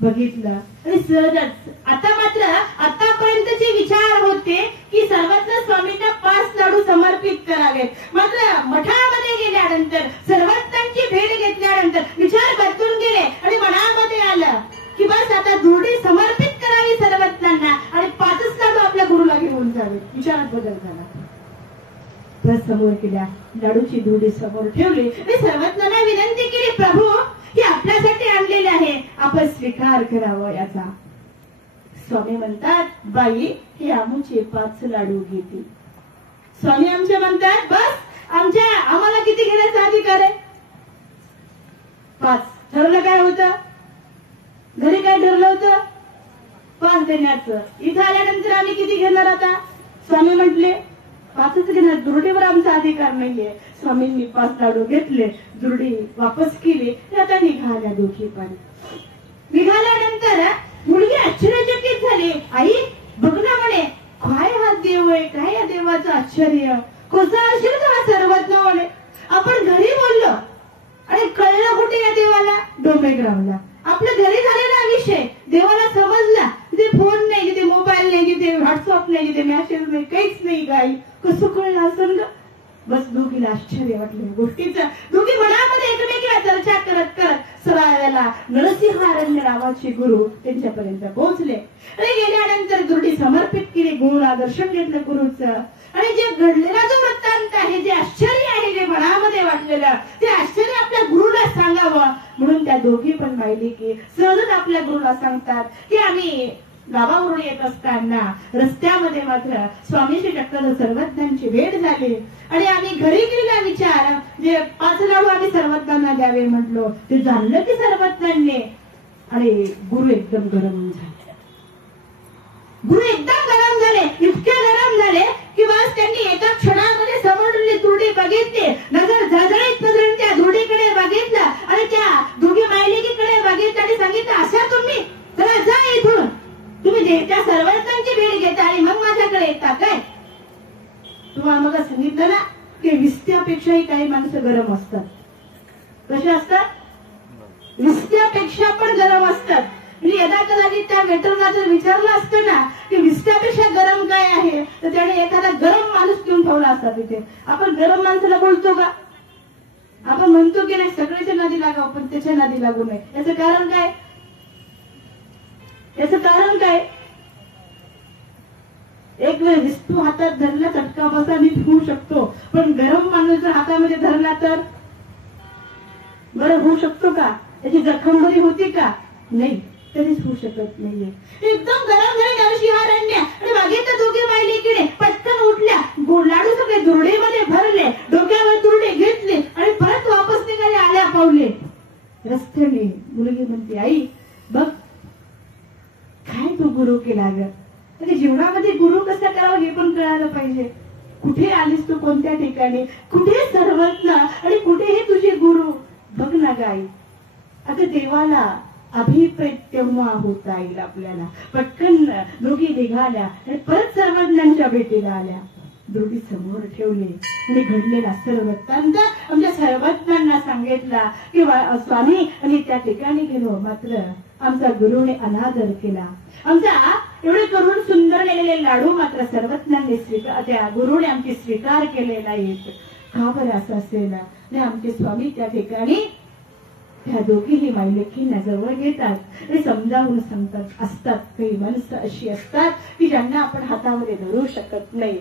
बघितलं आणि सहजच. आता मात्र आतापर्यंतचे विचार होते की सर्वज्ञ स्वामींना 5 लाडू समर्पित करावेत. मात्र मठामध्ये गेल्यानंतर सर्वज्ञांची भेट घेतल्यानंतर विचार बदलून गेले आणि मनामध्ये आलं की बस आता दुर्डी समर्पित करावी सर्वज्ञांना आणि 5च लाडू आपल्या गुरुला घेऊन जावे. विचारात बदल झाला. समोर केल्या, लाडूची दुर्डी समोर ठेवली आणि सर्वज्ञांना विनंती केली, प्रभू हे आपल्यासाठी आणलेले आहे, आपण स्वीकार करावं याचा. स्वामी म्हणतात, बाई हे आमचे 5 लाडू घेतील. स्वामी आमचे म्हणतात, बस आम्हाला किती घेण्याचा अधिकार आहे? 5. ठरलं काय होतं, घरी काय ठरलं होतं? 5 देण्याचं. इथं आल्यानंतर आम्ही किती घेणार आता? स्वामी म्हटले 5च घेणार, दुर्डीवर आमचा अधिकार नाहीये. स्वामींनी 5 लाडू घेतले, दुर्डी वापस केली, आता निघाल्या दोघी पण. निघाल्यानंतर मुलगी आश्चर्यचकित झाली. आई बघ ना म्हणे, काय हा देव आहे, काय या देवाचं आश्चर्य, कसा असेल का हा सर्वज्ञ म्हणे. आपण घरी बोललो आणि कळलं कुठे या देवाला, डोमेग्रामला. आपल्या घरी झालेला विषय देवाला समजला. तिथे फोन नाही, तिथे मोबाईल नाही, तिथे व्हॉट्सअप नाही, तिथे मेसेज नाही, काहीच नाही. गाई कसं कळलं असं ग. बस दोघीला आश्चर्य वाटलं गोष्टीचं. दोघी मनामध्ये एकमेकीला चर्चा करत करत सराव्याला नरसिंहारण्य नावाचे गुरु त्यांच्यापर्यंत पोहोचले. आणि गेल्यानंतर दुर्डी समर्पित केली, गुरुला दर्शन घेतलं गुरुचं. आणि जे घडलेला जो वृत्तांत आहे, जे आश्चर्य आहे, जे मनामध्ये वाटलेलं ते आश्चर्य आपल्या गुरुला सांगावं म्हणून त्या दोघी पण पाहिली की सहजच आपल्या गुरुला सांगतात की आम्ही गावावरून येत असताना रस्त्यामध्ये मात्र स्वामी श्री चक्रधर सर्वज्ञांची भेट झाली. आणि आम्ही घरी केलेला विचार, जे 5 लाडू आम्ही सर्वज्ञांना द्यावे म्हटलो, ते झालं की सर्वज्ञांनी. आणि गुरु एकदम गरम झाले. गुरु एकदम गरम झाले, इतके गरम झाले की बस त्यांनी एका क्षणामध्ये समोरली तुरडी बघितली. नजर झळझळीत नजरेने त्या तुरडीकडे बघितलं आणि त्या दोघी मायलेकीकडे बघितलं आणि सांगितलं, अशा तुम्ही चला जा इथून, तुम्ही त्या सर्वज्ञांची भेट घेता आणि मग माझ्याकडे येता काय. तुम्हाला मग सांगितलं ना की विस्त्यापेक्षाही काही माणसं गरम असतात. कसे असतात? विस्त्यापेक्षा पण गरम असतात. म्हणजे यदा कदाचित त्या वेटरला जर विचारलं असतं ना की विस्त्यापेक्षा गरम काय आहे, तर त्याने एखादा गरम माणूस घेऊन ठेवला असता तिथे. आपण गरम माणसाला बोलतो का? आपण म्हणतो की नाही सगळ्याच्या नादी लागावं पण त्याच्या नादी लागू नये. याचं कारण काय? याचं कारण काय? एक वेळ विस्तू हातात धरला, चटका बसा नीट होऊ शकतो, पण गरम माणूस जर हातामध्ये धरला तर बरं होऊ शकतो का? त्याची जखम बरी होती का? नाही, कधीच होऊ शकत नाहीये. एकदम गरम झाले नरसिंहारण्य आणि बघितलं दोघे मायलेकीने पटकन उठल्या, लाडू सगळे दुर्डीमध्ये भरले, डोक्यावर तुरडे घेतले आणि परत वापस निघाले. आल्या पावले रस्त्याने मुलगी म्हणते, आई बघ काय तू गुरु केला ग. म्हणजे जीवनामध्ये गुरु कसा करावा हे पण कळायला पाहिजे. कुठे आलीस तू, कोणत्या ठिकाणी, कुठे सर्वज्ञ आणि कुठे हे तुझे गुरु. बघ ना गाई, आता देवाला अभिप्रेत तेव्हा होता येईल आपल्याला. पटकन दोघी निघाल्या आणि परत सर्वज्ञांच्या भेटीला आल्या. दोघी समोर ठेवले आणि घडलेला सर्व वृत्तांत आमच्या सर्वज्ञांना सांगितला की स्वामी आम्ही त्या ठिकाणी गेलो, मात्र आमचा गुरुने अनादर केला. आमचा एवढे करून सुंदर केलेले लाडू मात्र सर्वज्ञांनी त्या गुरुने आमची स्वीकार केले नाहीत. का बरं असं असेल? आणि आमचे स्वामी त्या ठिकाणी त्या दोघीही मायलेकींना जवळ घेतात आणि समजावून सांगतात. असतात काही माणसं अशी असतात की ज्यांना आपण हातामध्ये धरू शकत नाही.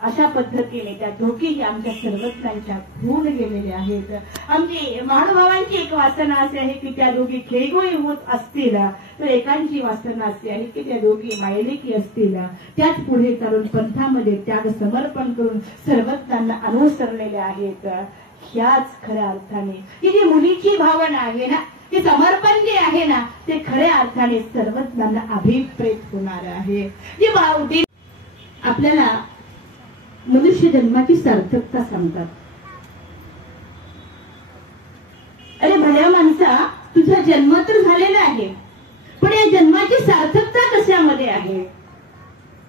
अशा पद्धतीने त्या दोघीही आमच्या सर्वज्ञांच्या होऊन गेलेल्या आहेत. आमची महानुभावांची एक वासना अशी आहे की त्या दोघी खेळगोळी होत असतील, तर एकांची वासना अशी आहे की त्या दोघी मायलेकी असतील, त्याच पुढे चालून पंथामध्ये त्याग समर्पण करून सर्वज्ञांना अनुसरलेल्या आहेत. ह्याच खऱ्या अर्थाने ही जी मुलीची भावना आहे ना, ते समर्पण जे आहे ना, ते खऱ्या अर्थाने सर्वज्ञांना अभिप्रेत होणार आहे. जी भावती आपल्याला मनुष्य जन्माची सार्थकता सांगतात. अरे भल्या माणसा, तुझा जन्म तर झालेला आहे, पण या जन्माची सार्थकता कशामध्ये आहे?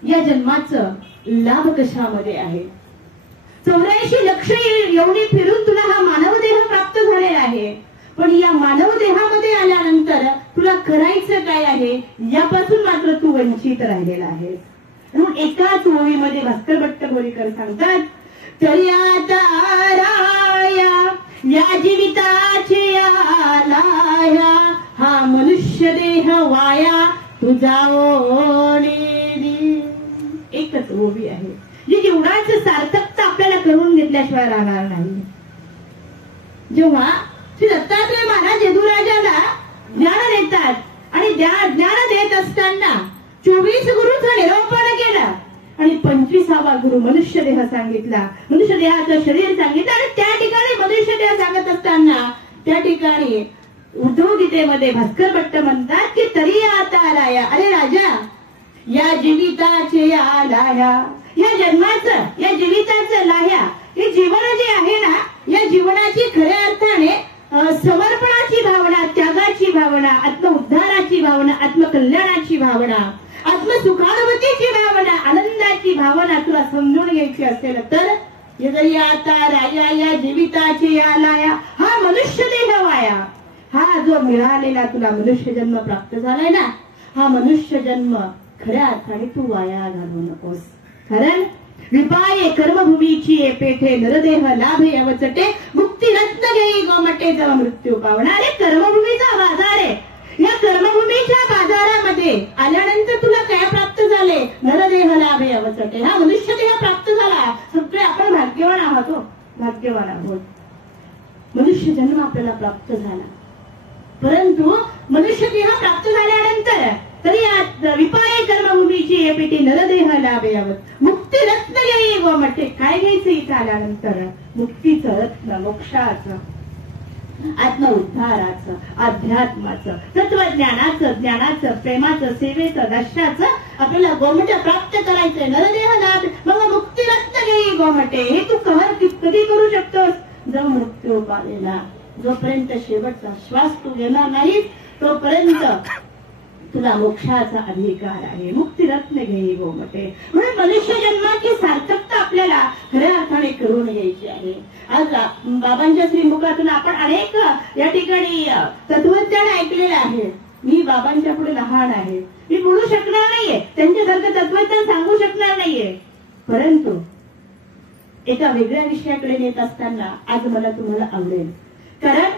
या जन्माचं लाभ कशामध्ये आहे? 84 लक्ष एवढी फिरून तुला हा मानव देह प्राप्त झालेला आहे, पण या मानव देहामध्ये आल्यानंतर तुला करायचं काय आहे यापासून मात्र तू वंचित राहिलेला आहेस. म्हणून एकाच ओळीमध्ये भास्कर भट्ट बोरीकर सांगतात, तरी आता राया या जीविताचे आलाया, हा मनुष्य देह वाया तुझा ओढी. एकच ओवी आहे जी जीवनाचं सार्थकता आपल्याला करून घेतल्याशिवाय राहणार नाही. जेव्हा श्री दत्तात्रय महाराज यदुराजाला ज्ञान देतात आणि ज्ञान देत असताना 24 गुरुचं निरूपण केलं आणि 25वा गुरु मनुष्य देह सांगितला, मनुष्य देहाचं शरीर सांगितलं. आणि त्या ठिकाणी मनुष्य देह सांगत असताना त्या ठिकाणी उद्धव गीतेमध्ये भास्कर भट्ट म्हणतात की तरी आता राया, अरे राजा या जीविताचे या लाह्या, या जन्माचं या जीविताचं लाह्या, हे जीवन जे आहे ना, या जीवनाची खऱ्या अर्थाने समर्पणाची भावना, त्यागाची भावना, आत्मउद्धाराची भावना, आत्मकल्याणाची भावना, आत्मसुखानुभूतीची भावना, आनंदाची भावना तुला समजून घ्यायची असेल तर आता राया या जीविताची यालाया, हा मनुष्य देह वाया, हा जो मिळालेला तुला मनुष्य जन्म प्राप्त झालाय ना, हा मनुष्य जन्म खऱ्या अर्थाने तू वाया घालवू नकोस. कारण विपाये कर्मभूमीची पेठे नरदेह लाभे अवचटे, मुक्ती रत्न घेई गोमटे जव मृत्यू पावना. अरे कर्मभूमीचा बाजार आहे, या कर्मभूमीच्या बाजारामध्ये आल्यानंतर तुला काय प्राप्त झाले? नरदेह लाभे अवचटे, हा मनुष्य देह प्राप्त झाला. सगळे आपण भाग्यवान आहोत, भाग्यवान आहोत. मनुष्य जन्म आपल्याला प्राप्त झाला, परंतु मनुष्य देह प्राप्त झाल्यानंतर तरी विपाये कर्मभूमीची पेटी नरदेह लाभे अवत, मुक्ती रत्न घेई गोमटे. काय घ्यायचं इथं आल्यानंतर? मुक्तीचं रत्न, मोक्षाचं, आत्मउद्धाराचं, अध्यात्माचं, तत्वज्ञानाचं, ज्ञानाचं, प्रेमाचं, सेवेचं, दर्शनाचं आपल्याला गोमटे प्राप्त करायचंय. नरदेह लाभ मग मुक्ती रत्न घेई गोमटे. हे तू कधी करू शकतोस? जो मृत्यू पावेला, जोपर्यंत शेवटचा श्वास तू घेणार नाहीस तोपर्यंत तुला मोक्षाचा अधिकार आहे. मुक्ती रत्न घेई गोमटे. म्हणून मनुष्य जन्माची सार्थकता आपल्याला खऱ्या अर्थाने करून घ्यायची आहे. आज बाबांच्या श्रीमुखातून आपण अनेक या ठिकाणी तत्वज्ञान ऐकलेलं आहे. मी बाबांच्या पुढे लहान आहे, मी बोलू शकणार नाहीये, त्यांच्यासारखं तत्वज्ञान सांगू शकणार नाहीये. परंतु एका वेगळ्या विषयाकडे नेत असताना आज मला तुम्हाला आवडेल. कारण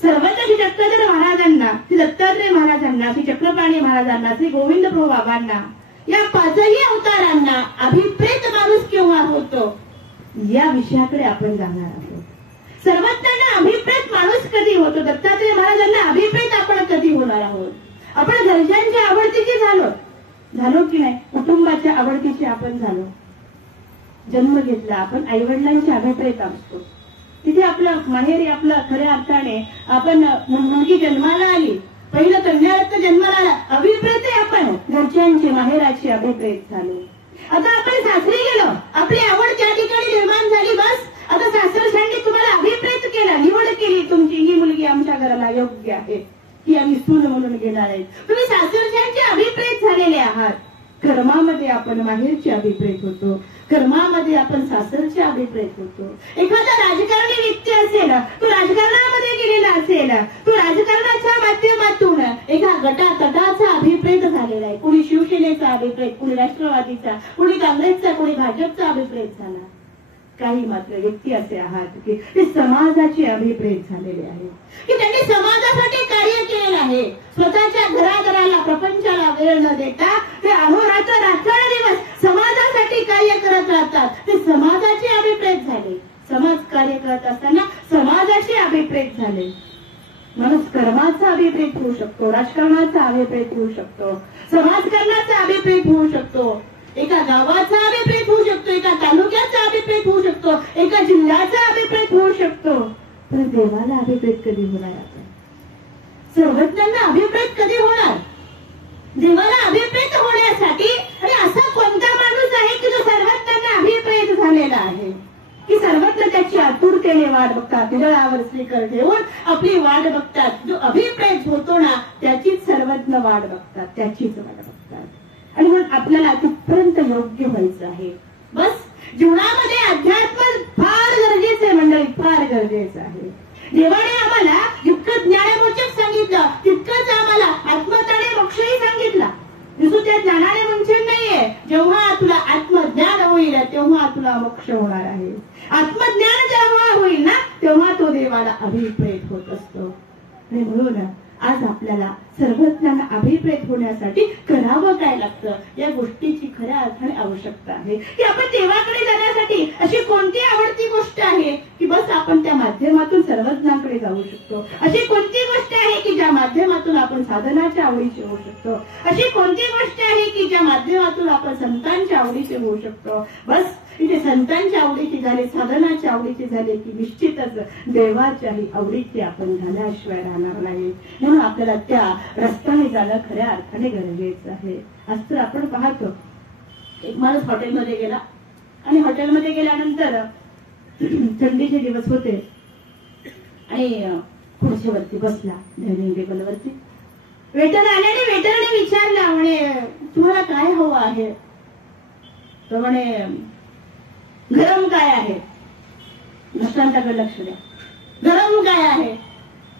सर्वत्र श्री चक्रधर महाराजांना, श्री दत्तात्रय महाराजांना, श्री चक्रपाणी महाराजांना, श्री गोविंद प्रभू बाबांना, या पाचही अवतारांना अभिप्रेत माणूस केव्हा होतो या विषयाकडे आपण जाणार आहोत. सर्वज्ञांना अभिप्रेत माणूस कधी होतो? दत्तात्रय महाराजांना अभिप्रेत आपण कधी होणार आहोत? आपण घरच्यांच्या आवडतीचे झालो की नाही? कुटुंबाच्या आवडतीचे आपण झालो. जन्म घेतला, आपण आईवडिलांच्या अभिप्रेत असतो. तिथे आपलं माहेरी, आपलं खऱ्या अर्थाने आपण मुलगी जन्माला आली, पहिलं कन्यारत्न जन्माला आला, अभिप्रेत आहे आपण, घरच्यांची माहेराची अभिप्रेत झालो. आता आपण सासरी गेलो, आपली आवड त्या ठिकाणी निर्माण झाली, बस आता सासरच्यांनी तुम्हाला अभिप्रेत केला, निवड केली तुमची, ही मुलगी आमच्या घराला योग्य आहे, ही आम्ही सून म्हणून घेणार आहे. तुम्ही सासरच्यांचे अभिप्रेत झालेले आहात. कर्मामध्ये आपण माहेरचे अभिप्रेत होतो, कर्मामध्ये आपण सासरचे अभिप्रेत होतो. एखादा राजकारणी व्यक्ती असेल, तो राजकारणामध्ये गेलेला असेल, तो राजकारणाच्या माध्यमातून एका गटातटाचा अभिप्रेत झालेला आहे. कुणी शिवसेनेचा अभिप्रेत, कुणी राष्ट्रवादीचा, कुणी काँग्रेसचा, कुणी भाजपचा अभिप्रेत झाला. काही मात्र व्यक्ती असे आहात की ते समाजाचे अभिप्रेत झालेले आहेत, की त्यांनी समाजासाठी कार्य केलेलं आहे. स्वतःच्या घराघराला, प्रपंचाला वेळ न देता ते अहोरात्र रात्रदिवस समाजासाठी कार्य करत राहतात. ते समाजाचे अभिप्रेत झाले. समाज कार्य करत असताना समाजाचे अभिप्रेत झाले. माणूस कर्माचा अभिप्रेत होऊ शकतो, राजकारणाचा अभिप्रेत होऊ शकतो, समाजकारणाचा अभिप्रेत होऊ शकतो, एका गावाचा अभिप्रेत होऊ शकतो, एका तालुक्याचा अभिप्रेत होऊ शकतो, एका जिल्ह्याचा अभिप्रेत होऊ शकतो. पण देवाला अभिप्रेत कधी होणार? आपण सर्वज्ञांना अभिप्रेत कधी होणार? देवाला अभिप्रेत होण्यासाठी आणि असा कोणता माणूस आहे की जो सर्वज्ञांना अभिप्रेत झालेला आहे, की सर्वत्र त्याची आतुरतेने वाट बघतात, हृदयावर श्रीकर ठेवून आपली वाट बघतात. जो अभिप्रेत होतो ना त्याचीच सर्वज्ञ वाट बघतात, त्याचीच वाट बघतात. आणि म्हणून आपल्याला तिथपर्यंत योग्य व्हायचं आहे. बस जीवनामध्ये अध्यात्म फार गरजेचं आहे मंडळी, फार गरजेचं आहे. देवाने आम्हाला जितकं ज्ञानमोचक सांगितलं तितकंच आम्हाला आत्मज्ञाने मोक्षही सांगितला. नुसत्या ज्ञानाने वंचन नाहीये. जेव्हा तुला आत्मज्ञान होईल तेव्हा तुला मोक्ष होणार आहे. आत्मज्ञान जेव्हा होईल ना तेव्हा तो देवाला अभिप्रेत होत असतो. आणि म्हणून आज आपल्याला सर्वज्ञांना अभिप्रेत होण्यासाठी करावं काय लागतं या गोष्टीची खऱ्या अर्थाने आवश्यकता आहे. की आपण देवाकडे जाण्यासाठी अशी कोणती आवडती गोष्ट आहे की बस आपण त्या माध्यमातून सर्वज्ञांकडे जाऊ शकतो? अशी कोणती गोष्ट आहे की ज्या माध्यमातून आपण साधनाच्या आवडीचे होऊ शकतो? अशी कोणती गोष्ट आहे की ज्या माध्यमातून आपण संतांच्या आवडीचे होऊ शकतो? बस इथे संतांच्या आवडीची झाली, साधनाच्या आवडीची झाली की निश्चितच देवाच्याही आवडीची आपण झाल्याशिवाय राहणार नाही. म्हणून आपल्याला त्या रस्त्याने जाणं खऱ्या अर्थाने गरजेचं आहे. आज तर आपण पाहतो एक माणूस हॉटेलमध्ये गेला आणि हॉटेलमध्ये गेल्यानंतर थंडीचे दिवस होते आणि खुर्चीवरती बसला, डायनिंग टेबलवरती, वेटर आल्याने वेटरने विचारला, म्हणे तुम्हाला काय हवं आहे? तो म्हणे गरम काय आहे? दृष्टांताकडे लक्ष द्या. गरम काय आहे?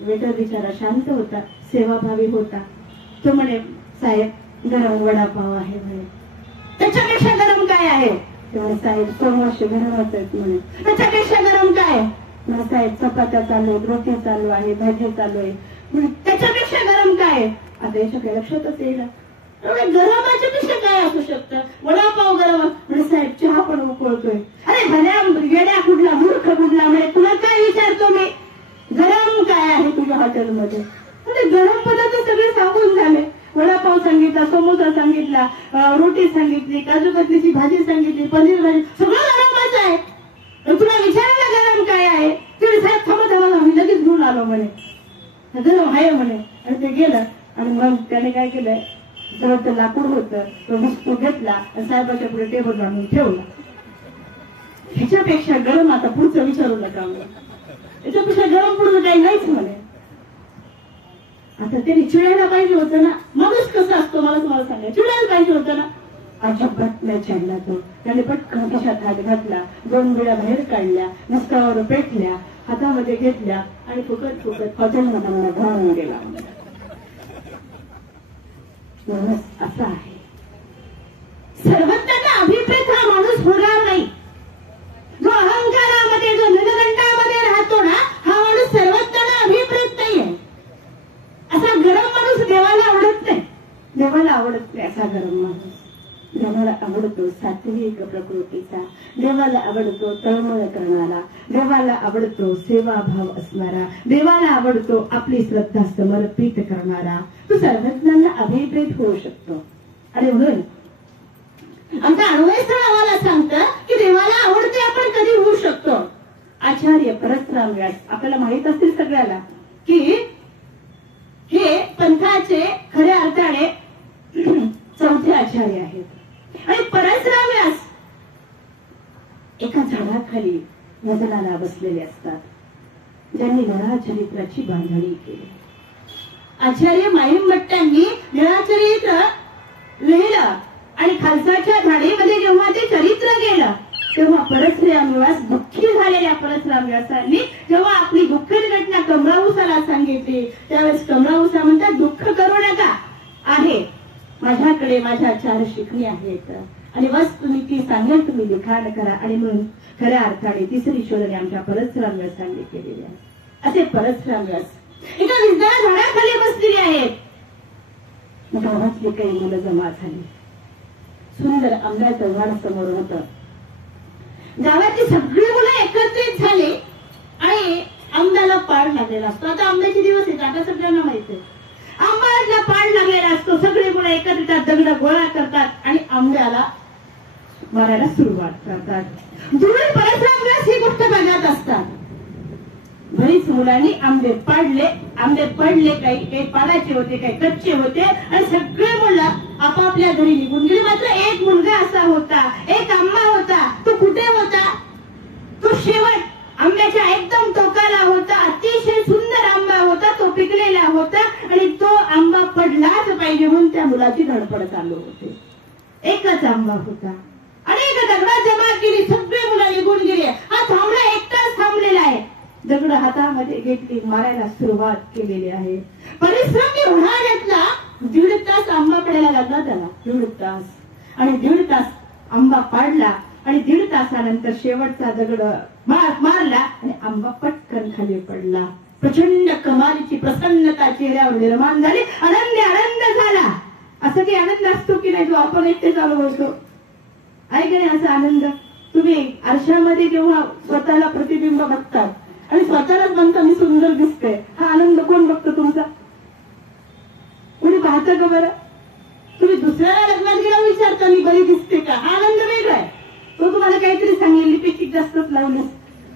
वेटर बिचारा शांत होता, सेवाभावी होता. तो म्हणे साहेब गरम वडापाव आहे म्हणे. त्याच्यापेक्षा गरम काय आहे? तेव्हा साहेब सोमवारशे गरम होत आहेत म्हणे. त्याच्यापेक्षा गरम काय? म्हणे साहेब चपात्या चालू आहेत, रोटी चालू आहे, भाजी चालू आहे. म्हणजे त्याच्यापेक्षा गरम काय? आता याच्या काही लक्षातच येईल. गरमाच्या पेक्षा काय असू शकतं? वडापाव गरम. म्हणजे साहेब चहा पण उकळतोय. अरे भल्या येड्या कुठला, मूर्ख कुठला, म्हणजे तुला काय विचारतो मी? गरम काय आहे तुझ्या हॉटेलमध्ये? म्हणजे गरम पदार्थ सगळे सांगून झाले. वडापाव सांगितला, समोसा सांगितला, रोटी सांगितली, काजू कतलीची भाजी सांगितली, पनीर भाजी, सगळं गरमच आहे. तुला विचारलं गरम काय आहे? तुम्ही साहेब थांबा आम्ही लगेच घेऊन आलो म्हणे. गरम आहे म्हणे. आणि ते गेलं आणि मग त्याने काय केलंय, जवळ ते लाकूड होतं, तो वस्तू घेतला आणि साहेबाच्या पुढे टेबल आणून ठेवला. ह्याच्यापेक्षा गरम आता पुढचं विचारू नका, याच्यापेक्षा गरम पुढचं काही नाहीच म्हणे. आता त्यांनी चिडायला पाहिजे होतं ना. माणूस कसा असतो मला तुम्हाला सांगा, चिडायला पाहिजे होतं ना. अजिबात नाही चिडला तो. त्याने पटकन खिशात हात घातला, 2 बिड्या बाहेर काढल्या, मस्कावर पेटल्या, हातामध्ये घेतल्या आणि फुकट हॉटेलमध्ये धावून गेला. असा आहे सर्वज्ञाचा अभिप्रेत हा माणूस होणार नाही. जो अहंकारामध्ये, जो निर्गंडामध्ये राहतो ना, हा माणूस सर्वज्ञाला अभिप्रेत नाहीये. असा गरम माणूस देवाला आवडत नाही. देवाला आवडत नाही असा गरम माणूस. देवाला आवडतो सात्विक प्रकृतीचा, देवाला आवडतो तळमळ करणारा, देवाला आवडतो सेवाभाव असणारा, देवाला आवडतो आपली श्रद्धा समर्पित करणारा. तो सर्वज्ञांना अभिप्रेत होऊ शकतो. आणि म्हणून आमचा अण्वयस्थळ आम्हाला सांगतं की देवाला आवडते आपण कधी होऊ शकतो. आचार्य परशुराम व्यास आपल्याला माहित असतील सगळ्याला की हे पंथाचे खऱ्या अर्थाने 4थे आचार्य आहेत. आणि परशुराम व्यास एका झाडाखाली वजनाला बसलेले असतात, ज्यांनी निळाचरित्राची बांधणी केली. आचार्य माईम भट्टांनी निळाचरित्र लिहिलं आणि खालसाच्या झाडीमध्ये जेव्हा ते चरित्र गेलं तेव्हा परशुराम व्यास दुःखी झालेल्या परशुराम व्यासांनी जेव्हा आपली दुःखद घटना कमळाऊसाला सांगितली, त्यावेळेस कमळाऊसा म्हणतात दुःख करू नका, आहे माझ्याकडे माझ्या 4 शिकणी आहेत आणि बस तुम्ही ती सांगेल तुम्ही लिखाण करा. आणि म्हणून खऱ्या अर्थाने तिसरी शोधने आमच्या परशुराम व्यासांनी केलेली आहे. असे परशुराम व्यास एका विद्या झाडाखाली बसलेले आहेत. गावातली काही मुलं जमा झाली. सुंदर आंब्याचं झाड समोर होतं. गावातली सगळी मुलं एकत्रित झाली आणि आंब्याला पाड लागलेला असतो. आता आंब्याचे दिवस आहेत, आता सगळ्यांना माहिती आहे. आंब्याला पाड लागलेला असतो. सगळे मुलं एकत्रित दगड गोळा करतात आणि आंब्याला मारायला सुरुवात करतात. दूर परशुराम व्यास ही गोष्ट बघत असतात. बरीच मुलांनी आंबे पाडले, आंबे पडले, काही पाडाचे होते, काही कच्चे होते आणि सगळे मुलं आपापल्या घरी निघून गेले. मात्र एक मुलगा असा होता, एक आंबा होता. तो कुठे होता? तो शेवट आंब्याच्या एकदम टोकाला होता. अतिशय सुंदर आंबा होता, तो पिकलेला होता आणि तो आंबा पडलाच पाहिजे म्हणून त्या मुलाची धडपड चालू होती. एकच आंबा होता. अनेक दगडा जमा केली, सगळे मुलं निघून गेले. हा थांबला, एकटाच थांबलेला आहे. दगड हातामध्ये घेतली, मारायला सुरुवात केलेली आहे. परिश्रमी उन्हा घेतला. 1.5 तास आंबा पडायला लागला त्याला, 1.5 तास. आणि 1.5 तास आंबा पाडला आणि 1.5 तासानंतर शेवटचा दगड मारला आणि आंबा पटकन खाली पडला. प्रचंड कमालीची प्रसन्नता चेहऱ्यावर निर्माण झाली. आनंद झाला. असं काही आनंद असतो की नाही जो आपण एकटे चालू होतो, आहे की नाही असा आनंद? तुम्ही आरशामध्ये जेव्हा स्वतःला प्रतिबिंब बघतात आणि स्वतःलाच म्हणता मी सुंदर दिसते, हा आनंद कोण बघतो तुमचा? कोणी पाहतं का बरं? तुम्ही दुसऱ्याला लग्नात गेला विचारता मी बरी दिसते का, हा आनंद वेगळा आहे. तो तुम्हाला काहीतरी सांगेल, लिपस्टिक जास्तच लावली,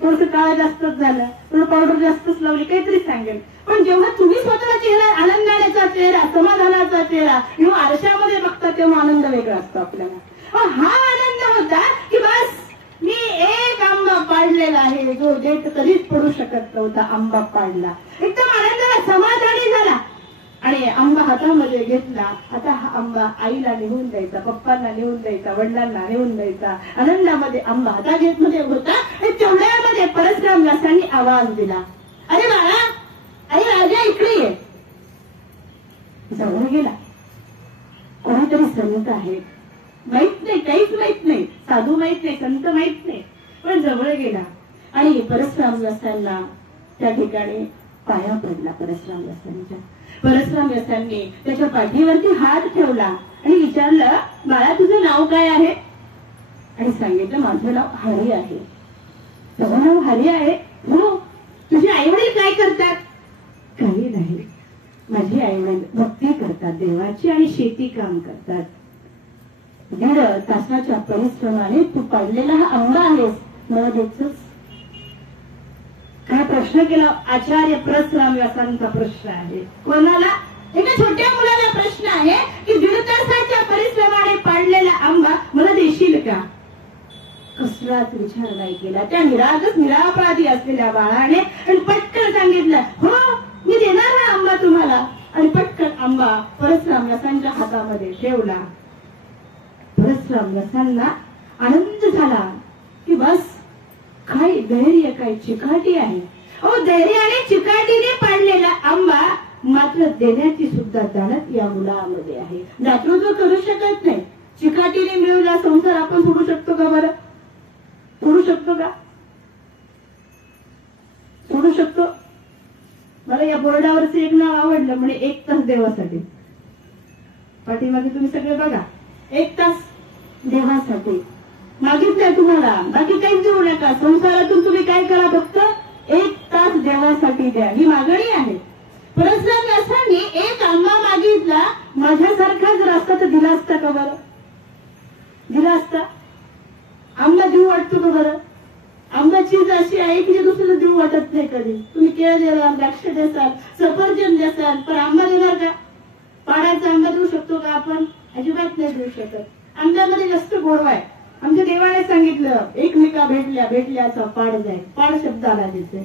थोडस काळा जास्तच झालं, थोडं पावडर जास्तच लावली, काहीतरी सांगेल. पण जेव्हा तुम्ही स्वतःला चेहरा, आनंदाचा चेहरा, समाधानाचा चेहरा किंवा आरशामध्ये बघता तेव्हा आनंद वेगळा असतो आपल्याला. हा आनंद होता की बस मी एक आंबा पाडलेला आहे, जो कधीच पडू शकत नव्हता, आंबा पाडला. एकदम आनंदाला समाधानी झाला. आणि आंबा हातामध्ये घेतला. आता हा आंबा आईला नेऊन द्यायचा, पप्पांना नेऊन द्यायचा, वडिलांना नेऊन द्यायचा. आनंदामध्ये आंबा हातात घेत मध्ये होता आणि तेवढ्यामध्ये परशुराम व्यासांनी आवाज दिला, अरे बाळा, अरे राजा, इकडे ये. जवळ गेला. कोणीतरी संत आहे, माहित नाही, काहीच माहित नाही, साधू माहित नाही, संत माहित नाही, पण जवळ गेला आणि परशुराम व्यासांना त्या ठिकाणी पाया पडला. परशुराम व्यासांच्या परशुराम व्यासांनी त्याच्या पाठीवरती हात ठेवला आणि विचारलं, बाळा, तुझं नाव काय आहे? आणि सांगितलं, माझं नाव हरी आहे. तुझं नाव हरी आहे? हो. तुझे आई वडील काय करतात? काही नाही, माझी आई वडील भक्ती करतात देवाची आणि शेती काम करतात. 1.5 तासाच्या परिश्रमाने तू पाडलेला हा आंबा आहेस, मला द्यायचंस? काय प्रश्न केला? आचार्य परशुराम व्यासांचा प्रश्न आहे. कोणाला? एका छोट्या मुलाला प्रश्न आहे की 1.5 तासाच्या परिश्रमाने पाडलेला आंबा मला देशील का? कसलाच विचार नाही केला त्या निरापराधी असलेल्या बाळाने आणि पटकन सांगितलं, हो, मी देणार हा आंबा तुम्हाला. आणि पटकन आंबा परशुराम व्यासांच्या हातामध्ये ठेवला. परशुराम व्यासांना आनंद झाला की बस, काय धैर्य, काय चिकाटी आहे. धैर्याने चिकाटीने पाडलेला आंबा मात्र देण्याची सुद्धा जाणत या मुलामध्ये आहे. दातृत्व करू शकत नाही, चिकाटीने मिळवला संसार आपण सोडू शकतो का? बरं, सोडू शकतो का? सोडू शकतो? मला या बोर्डावरचं एक नाव आवडलं, म्हणजे 1 तास देवासाठी. पाठीमागे तुम्ही सगळे बघा, 1 तास देवासाठी मागितलंय तुम्हाला, बाकी काहीच देऊ नका. संसारातून तुम्ही काय करा, फक्त 1 तास देवासाठी द्या, ही मागणी आहे. परशुराम व्यासांनी 1 आंबा मागितला. माझ्यासारखा जर असता तर दिला असता का? बरं, दिला असता? आंबा देऊ वाटतो का? बरं, आंब्याची चीज अशी आहे की दुसऱ्याला देऊ वाटत नाही कधी. तुम्ही केळ द्याल, द्राक्ष द्याल, सफरचंद द्याल, पण आंबा देणार का? पाडाचा आंबा देऊ शकतो का आपण? अजिबात नाही देऊ शकत. आंब्यामध्ये जास्त गोडवा आहे. आमच्या देवाने सांगितलं, एकमेका भेटल्याचा पाड जाईल. पाड शब्दाला देते,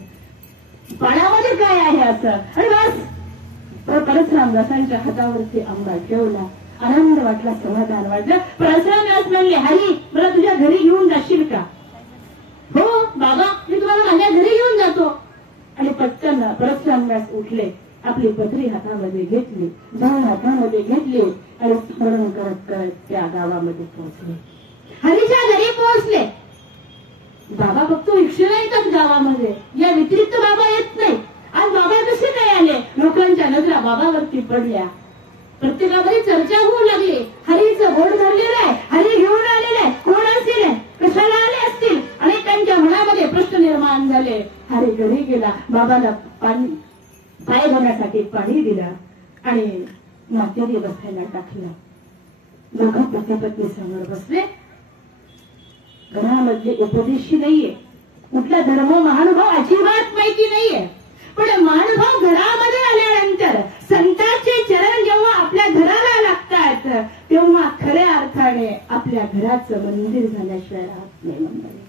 पाडामध्ये काय आहे असं. आणि बस परशुराम व्यासांच्या हातावरती आंबा ठेवला. आनंद वाटला, समाधान वाटलं. परशुराम व्यास म्हणले, हरी, मला तुझ्या घरी घेऊन जाशील का? हो बाबा, मी तुम्हाला माझ्या घरी घेऊन जातो. आणि पटकन परशुराम व्यास उठले, आपली पत्री हातामध्ये घेतली, जाऊन हातामध्ये घेतली आणि स्मरण करत करत त्या गावामध्ये पोहोचले. हरीच्या घरी पोहोचले. बाबा फक्त रिक्षेला येतात गावामध्ये, या व्यतिरिक्त बाबा येत नाही. आज बाबा कसे काय आले? लोकांच्या नजरा बाबावरती पडल्या. प्रत्येकामध्ये चर्चा होऊ लागली. हरीचं बोट धरलेलं आहे, हरी घेऊन आलेलं आहे, कोण असेल, कशाला आले असतील? अनेकांच्या मनामध्ये प्रश्न निर्माण झाले. हरी घरी गेला, बाबाला पाय धुण्यासाठी पाणी दिलं आणि मातेने बसायला टाकलं. दोघं पती पत्नी समोर बसले. घरामधले उपदेशी नाहीये, कुठला धर्म महानुभाव अजिबात माहिती नाहीये, पण महानुभाव घरामध्ये आल्यानंतर संतांचे चरण जेव्हा आपल्या घराला लागतात तेव्हा खऱ्या अर्थाने आपल्या घराचं मंदिर झाल्याशिवाय राहत नाही. मंडळी,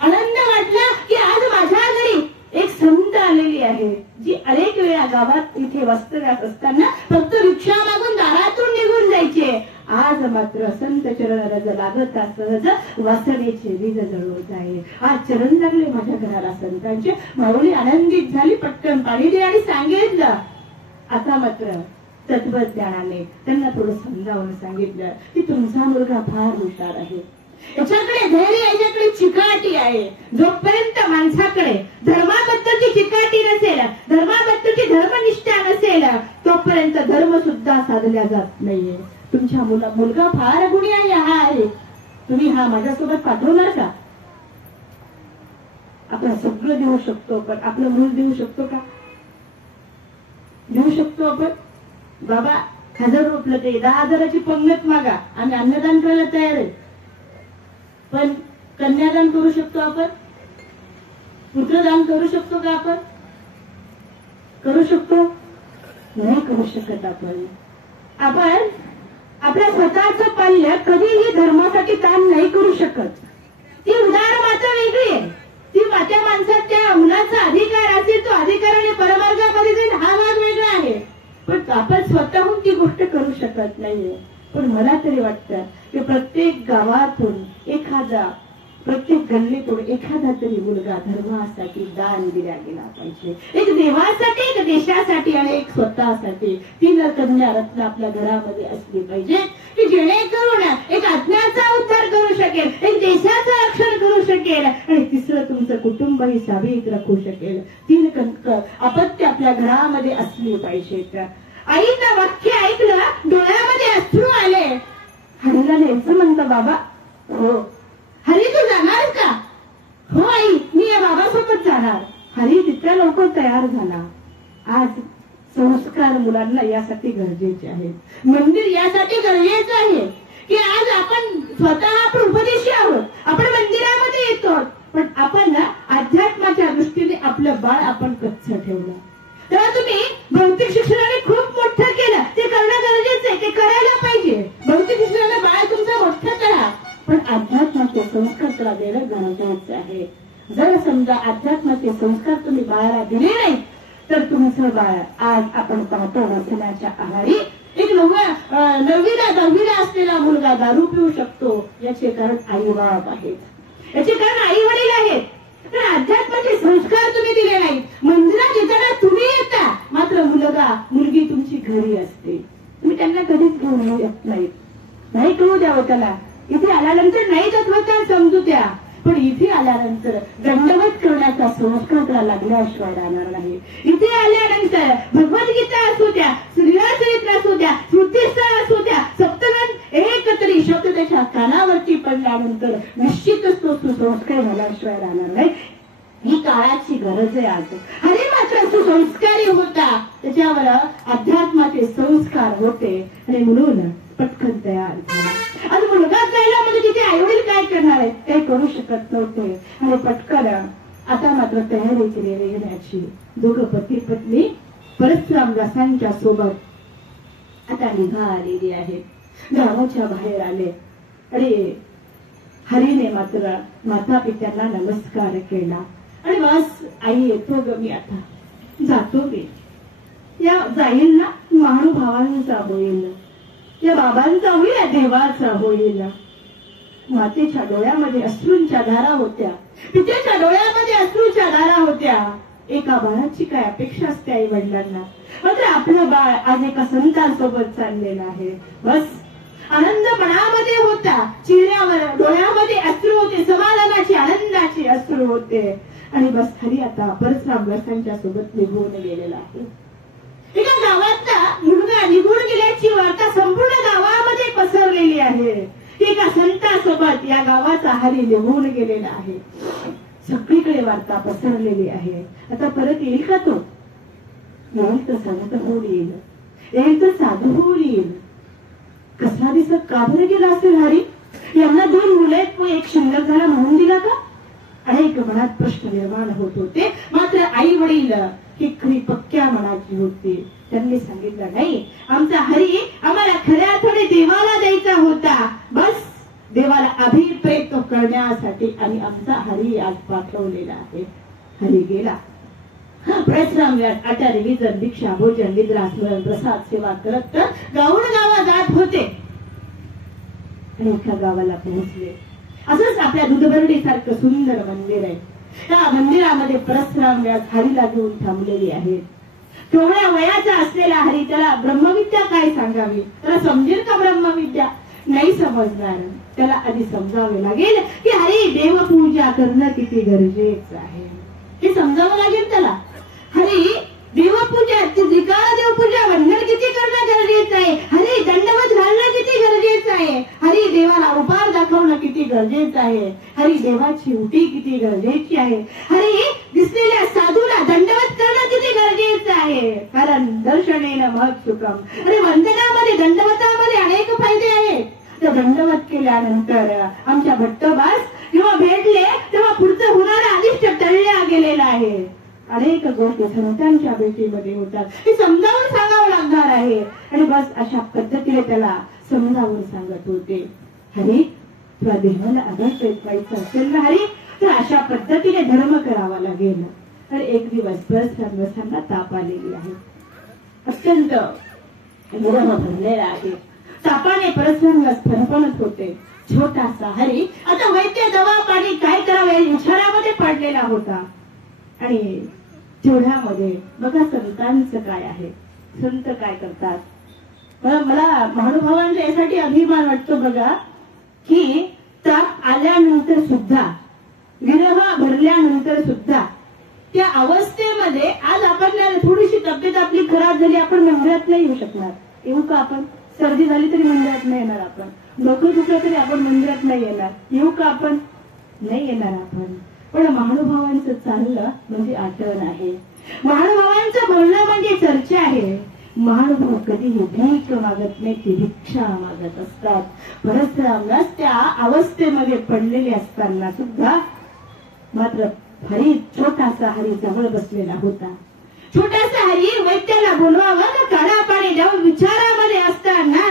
आनंद वाटला की आज माझ्या घरी एक संत आलेली आहे, जी अनेक वेळा गावात इथे वास्तव्यास असताना फक्त रिक्षा मागून दारातून निघून जायचे. आज मात्र संत चरण लागता सहज वासनेचे बीज जळवत आहे. आज चरण लागले माझ्या घराला संतांचे. माऊली आनंदित झाली, पटकन पाणी दे आणि सांगितलं. आता मात्र तत्वज्ञानाने त्यांना थोडं समजावून सांगितलं की तुमचा मुलगा फार हुशार आहे, याच्याकडे धैर्य, याच्याकडे चिकाटी आहे. जोपर्यंत माणसाकडे धर्माबद्दलची चिकाटी नसेल, धर्माबद्दलची धर्मनिष्ठा नसेल, तोपर्यंत धर्म सुद्धा साधल्या जात नाहीये. तुमच्या मुलगा फार गुणी आहे, हा आहे, तुम्ही हा माझ्यासोबत पाठवणार का? आपण सगळं देऊ शकतो, पण आपलं मूल देऊ शकतो का? देऊ शकतो आपण? बाबा 1000 रुपये ते 10,000ची पंगत मागा, आम्ही अन्नदान करायला तयार आहे. पण कन्यादान करू शकतो आपण? पुत्रदान करू शकतो का आपण? करू शकतो? नाही करू शकत. आपण आपल्या स्वतःचं पाल्य कधीही धर्मासाठी दान नाही करू शकत. ती उदार माता वेगळी आहे. ती त्या माणसात त्या मुलाचा अधिकार असेल, तो अधिकाराने परमार्गामध्ये जाईल, हा भाग वेगळा आहे. पण आपण स्वतः करू शकत नाहीये, पण मला तरी वाटतं की प्रत्येक गावातून एखादा, प्रत्येक गल्लीतून एखादा तरी मुलगा धर्मासाठी दान दिला गेला पाहिजे. एक देवासाठी, एक देशासाठी आणि एक स्वतःसाठी. 3 कन्या रत्न आपल्या घरामध्ये असली पाहिजे की जेणेकरून एक आत्म्याचा उद्धार करू शकेल, एक देशाचं रक्षण करू शकेल आणि तिसरं तुमचं कुटुंबही सावलीत राखू शकेल. 3 अपत्य आपल्या घरामध्ये असली पाहिजेत. आईचं वाक्य ऐकलं, डोळ्यामध्ये अश्रू आले. हरीला न्यायचं म्हणतं बाबा. हो. हरी तू जाणार का? हो आई, मी या बाबासोबत जाणार. हरी तितक्या लवकर तयार झाला. आज संस्कार मुलांना यासाठी गरजेचे आहेत, मंदिर यासाठी गरजेचं आहे की आज आपण स्वतः आपण उपदेशी आहोत, आपण मंदिरामध्ये येतो, पण आपण ना अध्यात्माच्या दृष्टीने आपलं बाळ आपण कच्च ठेवलं. तेव्हा तुम्ही भौतिक शिक्षणाने खूप मोठं केलं, ते करणं गरजेचं आहे, ते करायला पाहिजे. भौतिक शिक्षणाने बाळ तुमचं मोठं करा, पण अध्यात्माचे संस्कार त्याला देणं गरजेचं आहे. जर समजा अध्यात्माचे संस्कार तुम्ही बाळाला दिले नाही तर तुमचं बाळ आज आपण पाहतो व्यसनाच्या आहारी. एक 9वी 10वीला असलेला मुलगा दारू पिऊ शकतो. याचे कारण आई बाप आहेत, याचे कारण आई वडील आहेत. तर अध्यात्माचे संस्कार तुम्ही दिले नाही. मंदिरात येताना तुम्ही येता, मात्र मुलगा मुलगी तुमची घरी असते. तुम्ही त्यांना कधीच घेऊन येत नाही कळू द्यावं त्याला. इथे आल्यानंतर नाही तत्वज्ञान समजू द्या, पण इथे आल्यानंतर दंडवत करण्याचा संस्कार त्याला लागल्याशिवाय राहणार नाही. इथे आल्यानंतर भगवद्गीता असू द्या, श्रीरामचरित्र असू द्या, स्मृतिस्थळ असू द्या, सप्तगण एकतरी शब्द त्याच्या कानावरती पडल्यानंतर निश्चितच तो सुसंस्कार झाल्याशिवाय राहणार नाही. ही काळाची गरज आहे आज. हरी मात्र सुसंस्कारी होता, त्याच्यावर अध्यात्माचे संस्कार होते आणि म्हणून पटकन तयार झाला. आज मुलगा जायला म्हणजे तिथे आईवडील काय करणार आहेत, काही करू शकत नव्हते आणि पटकन आता मात्र तयारी केली निघण्याची. दोघं पती पत्नी परशुराम व्यासांच्या सोबत आता निघालेली आहेत. गावाच्या बाहेर आले आणि हरीने मात्र माता पित्यांना नमस्कार केला आणि बस आई येतो ग, मी आता जातो. मी या जाईल ना, महानुभावांचा होईल, या बाबांचा होईल, या देवाचा होईल. मातेच्या डोळ्यामध्ये अश्रूंच्या धारा होत्या, पित्याच्या डोळ्यामध्ये अश्रूंच्या धारा होत्या. एका बाळाची काय अपेक्षा असते आई वडिलांना, मात्र आपलं बाळ आज एका संतांसोबत चाललेलं आहे. बस आनंद मनामध्ये होता, चेहऱ्यावर डोळ्यामध्ये अश्रू होते, समाधानाचे आनंदाचे अश्रू होते आणि बस हरी आता परशुराम व्यासांच्या सोबत निघून गेलेला आहे. एका गावातला मुलगा निघून गेल्याची वार्ता संपूर्ण गावामध्ये पसरलेली आहे. एका संतांसोबत या गावाचा हरी निघून गेलेला आहे. सगळीकडे वार्ता पसरलेली आहे. आता परत येईल का तो? येईल तर संत होऊन येईल, येईल तर साधू होऊन येईल. कसा दिसत का बरं गेला असेल हरी? यांना 2 मुलं आहेत, तो एक शिल्लक झाला म्हणून दिला का? अनेक मनात प्रश्न निर्माण होत होते. मात्र आई वडील ही खरी पक्क्या मनाची होती. त्यांनी सांगितलं नाही, आमचा हरी आम्हाला खऱ्या अर्थाने देवाला द्यायचा होता. बस देवाला अभिप्रेत करण्यासाठी आणि आमचा हरी आज पाठवलेला आहे. हरी गेला. परशुराम व्यास आचार्य विजन दीक्षा भोजन निद्रा स्मरण प्रसाद सेवा करत गावून गावा जात होते आणि एका गावाला पोहोचले. असंच आपल्या दूधबर्डी सारखं सुंदर मंदिर आहे. त्या मंदिरामध्ये परशुराम व्यास हरीला घेऊन थांबलेली आहेत. थोड्या वयाचा असलेला हरी त्याला ब्रह्मविद्या काय सांगावी, त्याला समजेल का ब्रह्मविद्या? नाही समजणार. त्याला आधी समजावे लागेल की हरी देवपूजा करणं किती गरजेचं आहे, हे समजावं लागेल त्याला. हरी देवपूजा, त्रिकाळ देवपूजा वंदन किती करणं गरजेचं आहे, हरी दंडवत घालणं किती गरजेचं आहे, हरी देवाला उपार दाखवणं किती गरजेचं आहे, हरी देवाची उटी किती गरजेची आहे, हरी दिसलेल्या साधूला दंडवत करणं किती गरजेचं आहे. कारण दर्शनेन महत् सुखम. आणि वंदनामध्ये दंडवतामध्ये अनेक फायदे आहेत. तर दंडवत केल्यानंतर आमच्या भट्टबास जेव्हा भेटले तेव्हा पुढचं होणारा अनिष्ट टळल्या गेलेला आहे. अनेक गोष्टी संतांच्या भेटीमध्ये होतात, हे समजावून सांगावं लागणार आहे. आणि बस अशा पद्धतीने त्याला समजावून सांगत होते. हरी तुला देवाला अभिप्रेत व्हायचं असेल ना हरी, तर अशा पद्धतीने धर्म करावा लागेल. आणि एक दिवस परशुराम व्यासांना ताप आलेली आहे. अत्यंत विरह भरलेला आहे. सापाने परस्परांना फणफणत होते. छोटासा हरी आता वैद्य दवा पाणी काय करावे विचारामध्ये पडलेला होता. आणि तेवढ्यामध्ये बघा संतांचं काय आहे, संत काय करतात. मला महानुभावांच्या यासाठी अभिमान वाटतो बघा की ताप आल्यानंतर सुद्धा, विरह भरल्यानंतर सुद्धा त्या अवस्थेमध्ये आज आपल्याला थोडीशी तब्येत आपली खराब झाली, आपण मंदिरात नाही येऊ शकणार. येऊ का आपण? सर्दी झाली तरी मंदिरात नाही येणार आपण. डोकं दुखलं तरी आपण मंदिरात नाही येणार. येऊ का आपण? नाही येणार आपण. पण महानुभावांचं चाललं म्हणजे आठवण आहे. महानुभावांचं बोलणं म्हणजे चर्चा आहे. महानुभाव कधीही भीक मागत नाही, ती भिक्षा मागत असतात. परस्परांनाच त्या अवस्थेमध्ये पडलेले असताना सुद्धा मात्र हरी, छोटासा हरी जवळ बसलेला होता. छोटासा हरी वैद्याला बोलवावा का काढा पाणी द्यावं विचारामध्ये असताना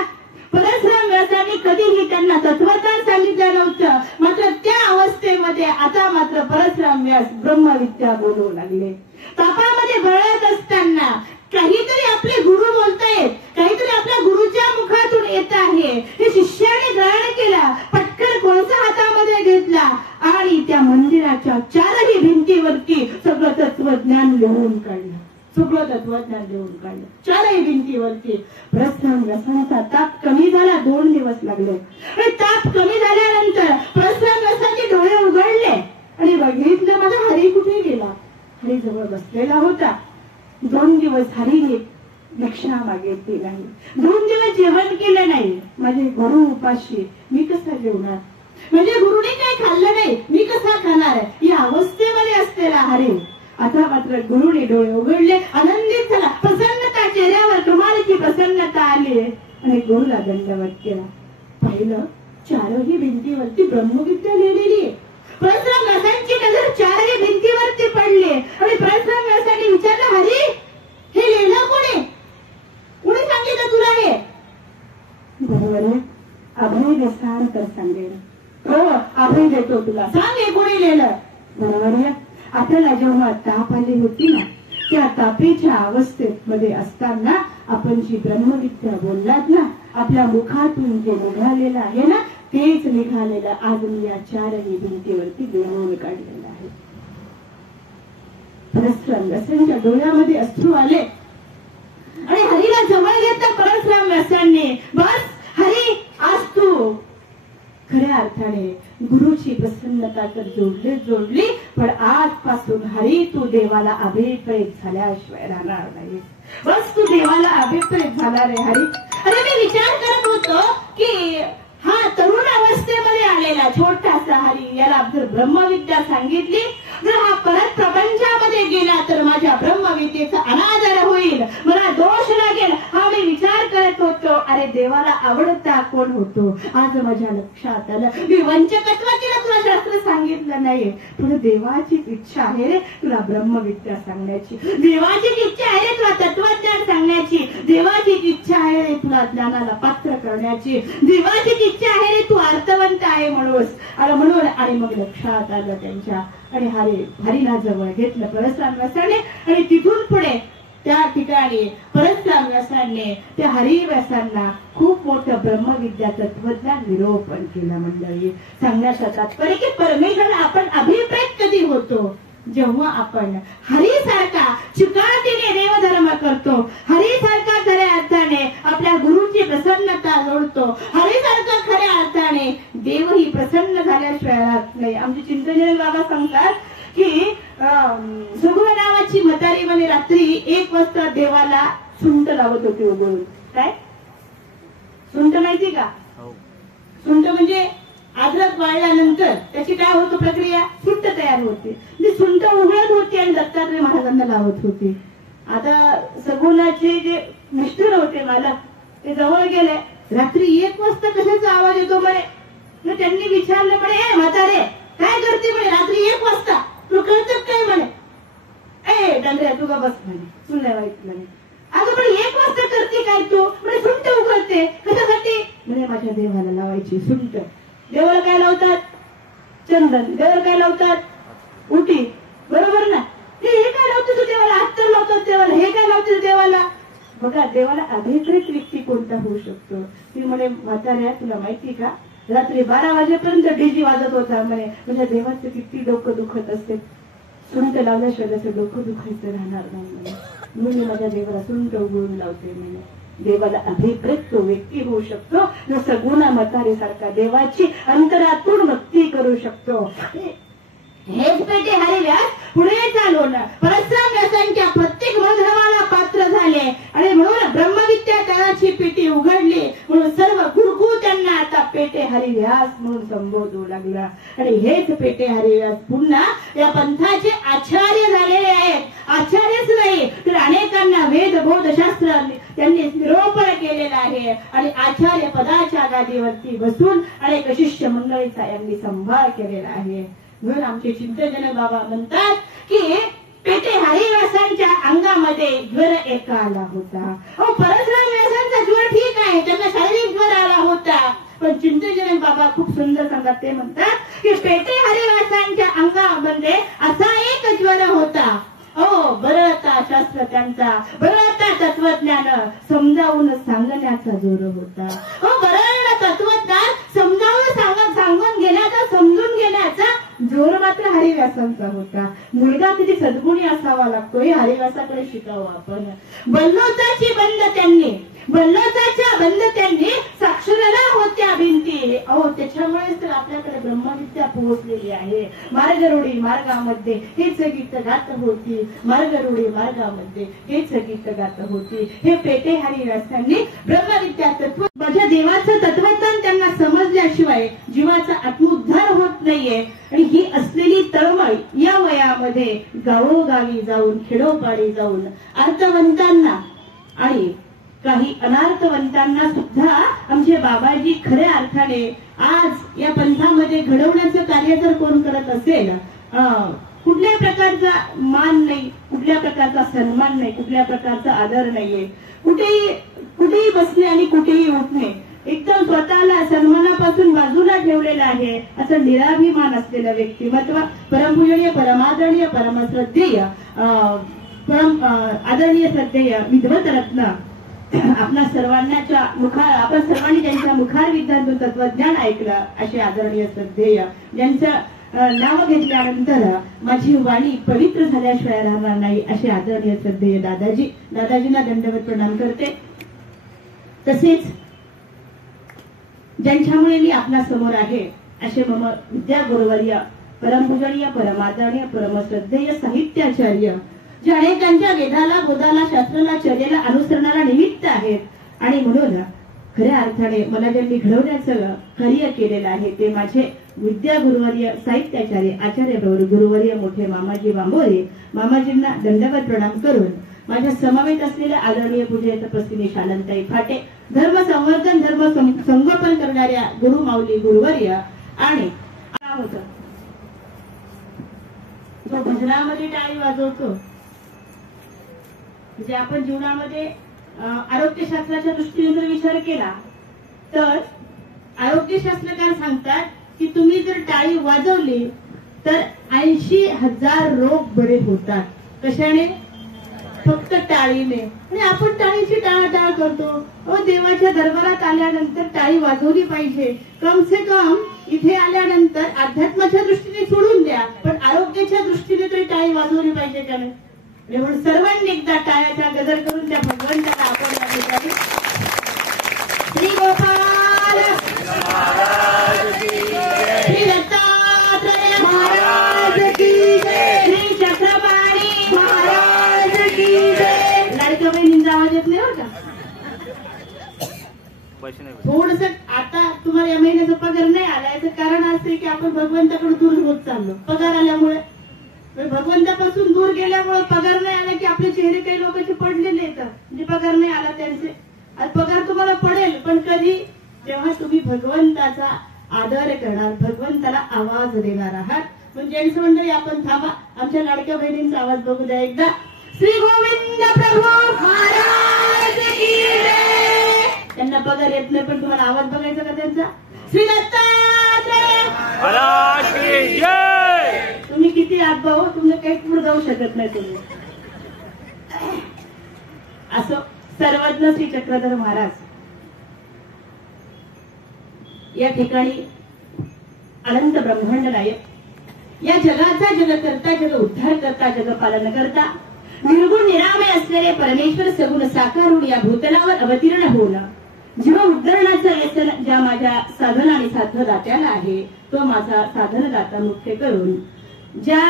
परस्परां व्यासांनी कधीही त्यांना तत्वज्ञान सांगितलं नव्हतं. मात्र त्या अवस्थेमध्ये आता मात्र परस्परां व्यास ब्रह्मविद्या बोलवू लागले. तापामध्ये बळत असताना काहीतरी आपले गुरु बोलतायत, काहीतरी आपल्या गुरुच्या मुखातून येत आहे. हे शिष्याने ग्रहण केला. पटकन कोळसा हातामध्ये घेतला आणि त्या मंदिराच्या चारही भिंतीवरती सगळं तत्वज्ञान लिहून काढलं. सगळं तत्वज्ञान लिहून काढलं चारही भिंतीवरती. परस्परां व्यासांचा ताप कमी झाला. 2 दिवस लागले. आणि ताप कमी झाल्यानंतर परस्परां व्यासांचे डोळे उघडले आणि बघितलं माझा हरी कुठे गेला. हरी जवळ बसलेला होता. 2 दिवस हरीने भिक्षा मागितली नाही. 2 दिवस जेवण केलं नाही. माझे गुरु उपाशी, मी कसा जेवणार? म्हणजे गुरुने काही खाल्लं नाही, मी कसा खाणार? या अवस्थेमध्ये असलेला हरी आता मात्र गुरुने डोळे उघडले. आनंदित झाला. प्रसन्नता चेहऱ्यावर, तुम्हालाची प्रसन्नता आली आणि गुरुला दंडवत केला. पाहिलं चारही भिंतीवरती ब्रह्मविद्या लिहिलेली आहे. परस्परां व्यासांची नजर चारही भिंतीवरती पडले आणि परस्परां व्यासांनी विचारलं, हरी हे लिहिलं कोणी? कोणी सांगितलं तुला हे? बरोबर आहे, अभय देसान तर सांगेल. हो, अभय देतो तुला. सांग हे कोणी लिहिलं? बरोबर आहे. आपल्याला जेव्हा ताप आली होती ना, त्या तापेच्या अवस्थेमध्ये असताना आपण जी ब्रह्मविद्या बोललात ना, आपल्या मुखातून जे निघालेलं आहे ना, तेच निघालेलं आज मी या चारही भिंतीवरती लिहून काढलेलं आहे. परस्परां व्यासांच्या डोळ्यामध्ये अश्रू आले आणि हरीला जवळ घेतलं परस्परां व्यासांनी. बस हरी, आज तू खऱ्या अर्थाने गुरुची प्रसन्नता तर जोडली, पण आजपासून हरी तू देवाला अभिप्रेत झाल्याशिवाय राहणार नाही. बस तू देवाला अभिप्रेत झाला रे हरी. अरे मी विचार करत होतो की हा तरुण अवस्थेमध्ये आलेला छोटासा हरी, याला जर ब्रह्मविद्या सांगितली, जर हा परत प्रपंचामध्ये गेला तर माझ्या ब्रह्मविद्येचा अनादर होईल, मला दोष लागेल. हा मी विचार करत होतो. अरे देवाला आवडता कोण होतो? आज माझ्या लक्षात आलं. मी वंचकत्वाची तुला शास्त्र सांगितलं नाही, पण देवाची इच्छा आहे रे तुला ब्रह्मविद्या सांगण्याची. देवाची इच्छा आहे रे तुला तत्वज्ञान सांगण्याची. देवाची इच्छा आहे रे तुला ज्ञानाला पात्र करण्याची. देवाची इच्छा आहे रे तू अर्थवंत आहे म्हणून. आणि मग लक्षात आलं त्यांच्या. आणि हरीला जवळ घेतलं परस्परां व्यासाने आणि तिथून पुढे त्या ठिकाणी परस्परां व्यासाने त्या हरी व्यासांना खूप मोठं ब्रह्मविद्या तत्वज्ञान निरूपण केलं. मंडळी, सांगण्याचं तात्पर्य की परमेश्वराला आपण अभिप्रेत कधी होतो? जेव्हा आपण हरीसारखा चिकाटीने देवधर्म करतो, हरीसारखा खऱ्या अर्थाने आपल्या गुरुची प्रसन्नता जोडतो, हरीसारखा खऱ्या अर्थाने देवही प्रसन्न झाल्याशिवाय राहत नाही. आमचे चिंतन बाबा सांगतात की सुगुण नावाची म्हातारी म्हणे रात्री 1 वाजता देवाला सुंठ लावत होती उघडून. काय सुंठ माहिती का? सुंठ म्हणजे अद्रक वाळल्यानंतर त्याची काय होतं प्रक्रिया? सुंठ तयार होते. ती सुंठ उघडत होती आणि दत्तात्रय महाराजांना लावत होती. आता सगुणाचे जे मिस्टर होते मला, ते जवळ गेले. रात्री 1 वाजता कशाचा आवाज येतो म्हणे? मग त्यांनी विचारलं म्हणे, म्हातारे काय करते म्हणे रात्री 1 वाजता? तू करतात काय म्हणे? डांगऱ्या तुला बस म्हणे, तुला वाईट म्हणे. अगं पण 1 वाजता करते काय तू? म्हणजे सुंठ उघडते. कशासाठी म्हणे? माझ्या देवाला लावायची सुंठ. देवाला काय लावतात? चंदन. देवाला काय लावतात? उटी. बरोबर ना? हे काय लावते तू देवाला? अत्तर लावतात देवाला. हे काय लावते देवाला? बघा देवाला अभिप्रेत व्यक्ती कोणता होऊ शकतो. ती म्हणे म्हाताऱ्या तुला माहिती का रात्री 12 वाजेपर्यंत डीजी वाजत होता म्हणे. म्हणजे देवाचं किती डोकं दुखत असते. सुंट लावल्याशिवाय त्याचं डोकं दुखायचं राहणार नाही म्हणे. म्हणून माझ्या देवाला सुंट उघडून लावते म्हणे. देवाला अभिप्रेत तो व्यक्ती होऊ शकतो जो सगुणा म्हातारीसारखा देवाची अंतरातून भक्ती करू शकतो. हेच पेटे हरिव्यास पुढे चालून परस्राम व्यासांच्या प्रत्येक मनधर्माला पात्र झाले आणि म्हणून ब्रह्मविद्या त्याची पेटी उघडली. म्हणून सर्व गुरुकू त्यांना आता पेटे हरिव्यास म्हणून संबोधू लागला. आणि हेच पेटे हरिव्यास पुन्हा या पंथाचे आचार्य झालेले आहेत. आचार्यच नाही तर अनेकांना वेद बोध शास्त्र त्यांनी निरोपण केलेलं आहे. आणि आचार्य पदाच्या गादीवरती बसून अनेक शिष्य मंडळीचा यांनी संभाळ केलेला आहे. म्हणून आमचे चिंतनजनक बाबा म्हणतात की पेटे हरिव्यासांच्या अंगामध्ये ज्वर एका आला होता. परस्राम व्यासांचा ज्वर ठीक आहे, त्यांना शारीरिक ज्वर आला होता. पण चिंतनजनक बाबा खूप सुंदर सांगतात. ते म्हणतात की पेटे हरिव्यासांच्या अंगामध्ये असा एक ज्वर होता. बरळता शास्त्र त्यांचा, बरळता तत्वज्ञान समजावून सांगण्याचा जोर होता. बरळता तत्वज्ञान समजावून सांगून घेण्याचा, समजून घेण्याचा जोर मात्र हरिव्यासांचा होता. मुलगा किती सद्गुणी असावा लागतो हे हरिव्यासाकडे शिकावं आपण. बल्लोचाची बंद त्यांनी साक्षरला होत्या भिंती. त्याच्यामुळेच तर आपल्याकडे ब्रह्मविद्या पोहोचलेली आहे. मार्गरूढी मार्गामध्ये हेच गीत गात होती. मार्गरूढी मार्गामध्ये हेच गीत गात होती. हे पेटे हरिव्यासांनी ब्रह्मविद्या तत्व माझ्या देवाचं तत्वज्ञान त्यांना समजल्याशिवाय जीवाचा आत्मोद्धार होत नाहीये. आणि ही असलेली तळमळ या वयामध्ये गावोगावी जाऊन खेडोपाडी जाऊन अर्थवंतांना आणि काही अनार्थवंतांना सुद्धा आमचे बाबाजी खऱ्या अर्थाने आज या पंथामध्ये घडवण्याचं कार्य जर कोण करत असेल, कुठल्या प्रकारचा मान नाही, कुठल्या प्रकारचा सन्मान नाही, कुठल्या प्रकारचा आदर नाहीये. कुठेही बसणे आणि कुठेही उठणे एकदम स्वतःला सन्मानापासून बाजूला ठेवलेला आहे असं निराभिमान असलेलं व्यक्तिमत्व परमपूजनीय परमादरणीय परमश्रद्धेय आदरणीय श्रद्धेय विद्वत रत्न आपल्या सर्वांच्या आपण सर्वांनी त्यांच्या मुखार विद्यार्थी तत्वज्ञान ऐकलं असे आदरणीय श्रद्धेय ज्यांचं नाव घेतल्यानंतर माझी वाणी पवित्र झाल्याशिवाय राहणार नाही असे आदरणीय श्रद्धेय दादाजींना दंडवत प्रणाम करते. तसेच ज्यांच्यामुळे मी आपल्या समोर आहे असे मम विद्या गुरुवर्य परमपूजनीय परमादरणीय परमश्रद्धेय साहित्याचार्य जे अनेकांच्या वेदाला बोधाला शास्त्राला चर्येला अनुसरणाला निमित्त आहेत. आणि म्हणून खऱ्या अर्थाने मला ज्यांनी घडवण्याचं कार्य केलेलं आहे ते माझे विद्या गुरुवर्य साहित्याचार्य आचार्य गुरुवर्य मोठे मामाजी बांबोरे. मामाजींना दंडवत प्रणाम करून माझ्या समवेत असलेल्या आदरणीय पूज्य तपस्विनी शालंताई फाटे धर्म संवर्धन धर्म संगोपन करणाऱ्या गुरु माऊली गुरुवर्य आणि जो भजनामध्ये टाळी वाजवतो म्हणजे आपण जीवनामध्ये आरोग्यशास्त्राच्या दृष्टीने जर विचार केला तर आरोग्यशास्त्रकार सांगतात की तुम्ही जर टाळी वाजवली तर 80,000 रोग बरे होतात. कशाने? फक्त टाळीने. आणि आपण टाळीची टाळाटाळ करतो. देवाच्या दरबारात आल्यानंतर टाळी वाजवली पाहिजे. कम से कम इथे आल्यानंतर अध्यात्माच्या दृष्टीने सोडून द्या पण आरोग्याच्या दृष्टीने तरी टाळी वाजवली पाहिजे का नाही? म्हणून सर्वांनी एकदा टाळ्याचा गजर करून त्या भगवंताला आपण श्री गोपाल श्री दत्तात्रय महाराज की जय, श्री चक्रपाणी महाराज की जय. लाडक्या बहिणींचा आवाज येत नाही बरं का? थोडस आता तुम्हाला या महिन्याचा पगार नाही आला याचं कारण असं की आपण भगवंताकडे दूर होत चाललो. पगार आल्यामुळे भगवंतापासून दूर गेल्यामुळे पगार नाही आला की आपले चेहरे काही लोकांचे पडलेले आहेत म्हणजे पगार नाही आला त्यांचे. पगार तुम्हाला पडेल पण कधी? जेव्हा तुम्ही भगवंताचा आदर करणार, भगवंताला आवाज देणार आहात. म्हणजे जेंट्स मंडळी आपण थांबा, आमच्या लाडक्या बहिणींचा आवाज बघू द्या एकदा. श्री गोविंद प्रभू महाराज की जय. त्यांना पगार येत नाही पण तुम्हाला आवाज बघायचा का त्यांचा? श्री दत्तात्रय महाराज की जय. तुम्ही किती आत भाऊ तुमचं काही पुढे जाऊ शकत नाही तुम्ही. असं सर्वज्ञ श्री चक्रधर महाराज या ठिकाणी अनंत ब्रह्मांड नायक या जगाचा जगकर्ता, जग उद्धार करता, जग पालन करता, निर्गुण निरामय असलेले परमेश्वर सगुण साकारून या भूतलावर अवतीर्ण होऊन जीव उद्धरणाचं व्यसन ज्या माझ्या साधन आणि साधनदात्याला आहे, तो माझा साधनदाता मुख्य करून ज्या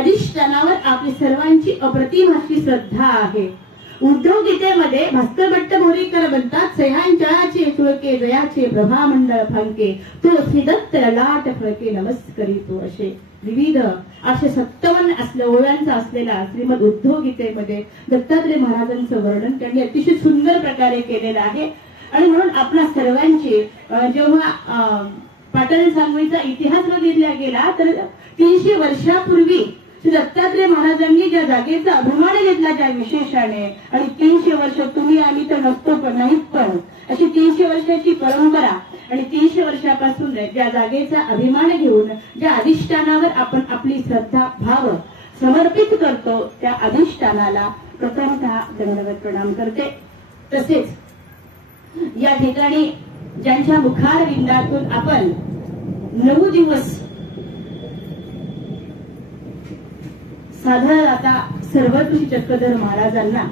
अधिष्ठानावर आपली सर्वांची अप्रतिम अशी श्रद्धा आहे. उद्धव गीतेमध्ये भास्कर भट्ट बोरीकर म्हणतात, सह्यांचळाचे चुळके दयाचे प्रभामंडळ फांके, तो श्रीदत्त ललाट फळके नमस्करितो. असे विविध 857 असल्या ओव्यांचा असलेला श्रीमद उद्धव गीतेमध्ये दत्तात्रय महाराजांचं वर्णन त्यांनी अतिशय सुंदर प्रकारे केलेलं आहे. आणि म्हणून आपल्या सर्वांची जेव्हा पाटण सांगलीचा इतिहास बघितला गेला तर 300 वर्षापूर्वी श्री दत्तात्रय महाराजांनी ज्या जागेचा अभिमान घेतला त्या विशेषाने, आणि 300 वर्ष तुम्ही आम्ही तर नसतो पण नाहीत, पण अशी 300 वर्षाची परंपरा आणि 300 वर्षापासून ज्या जागेचा अभिमान घेऊन ज्या अधिष्ठानावर आपण आपली श्रद्धा भाव समर्पित करतो त्या अधिष्ठानाला प्रथमतः दंडवत प्रणाम करते. तसेच या ठिकाणी ज्यांच्या मुखार विंदातून आपण 9 दिवस साधारण आता सर्वज्ञ चक्रधर महाराजांना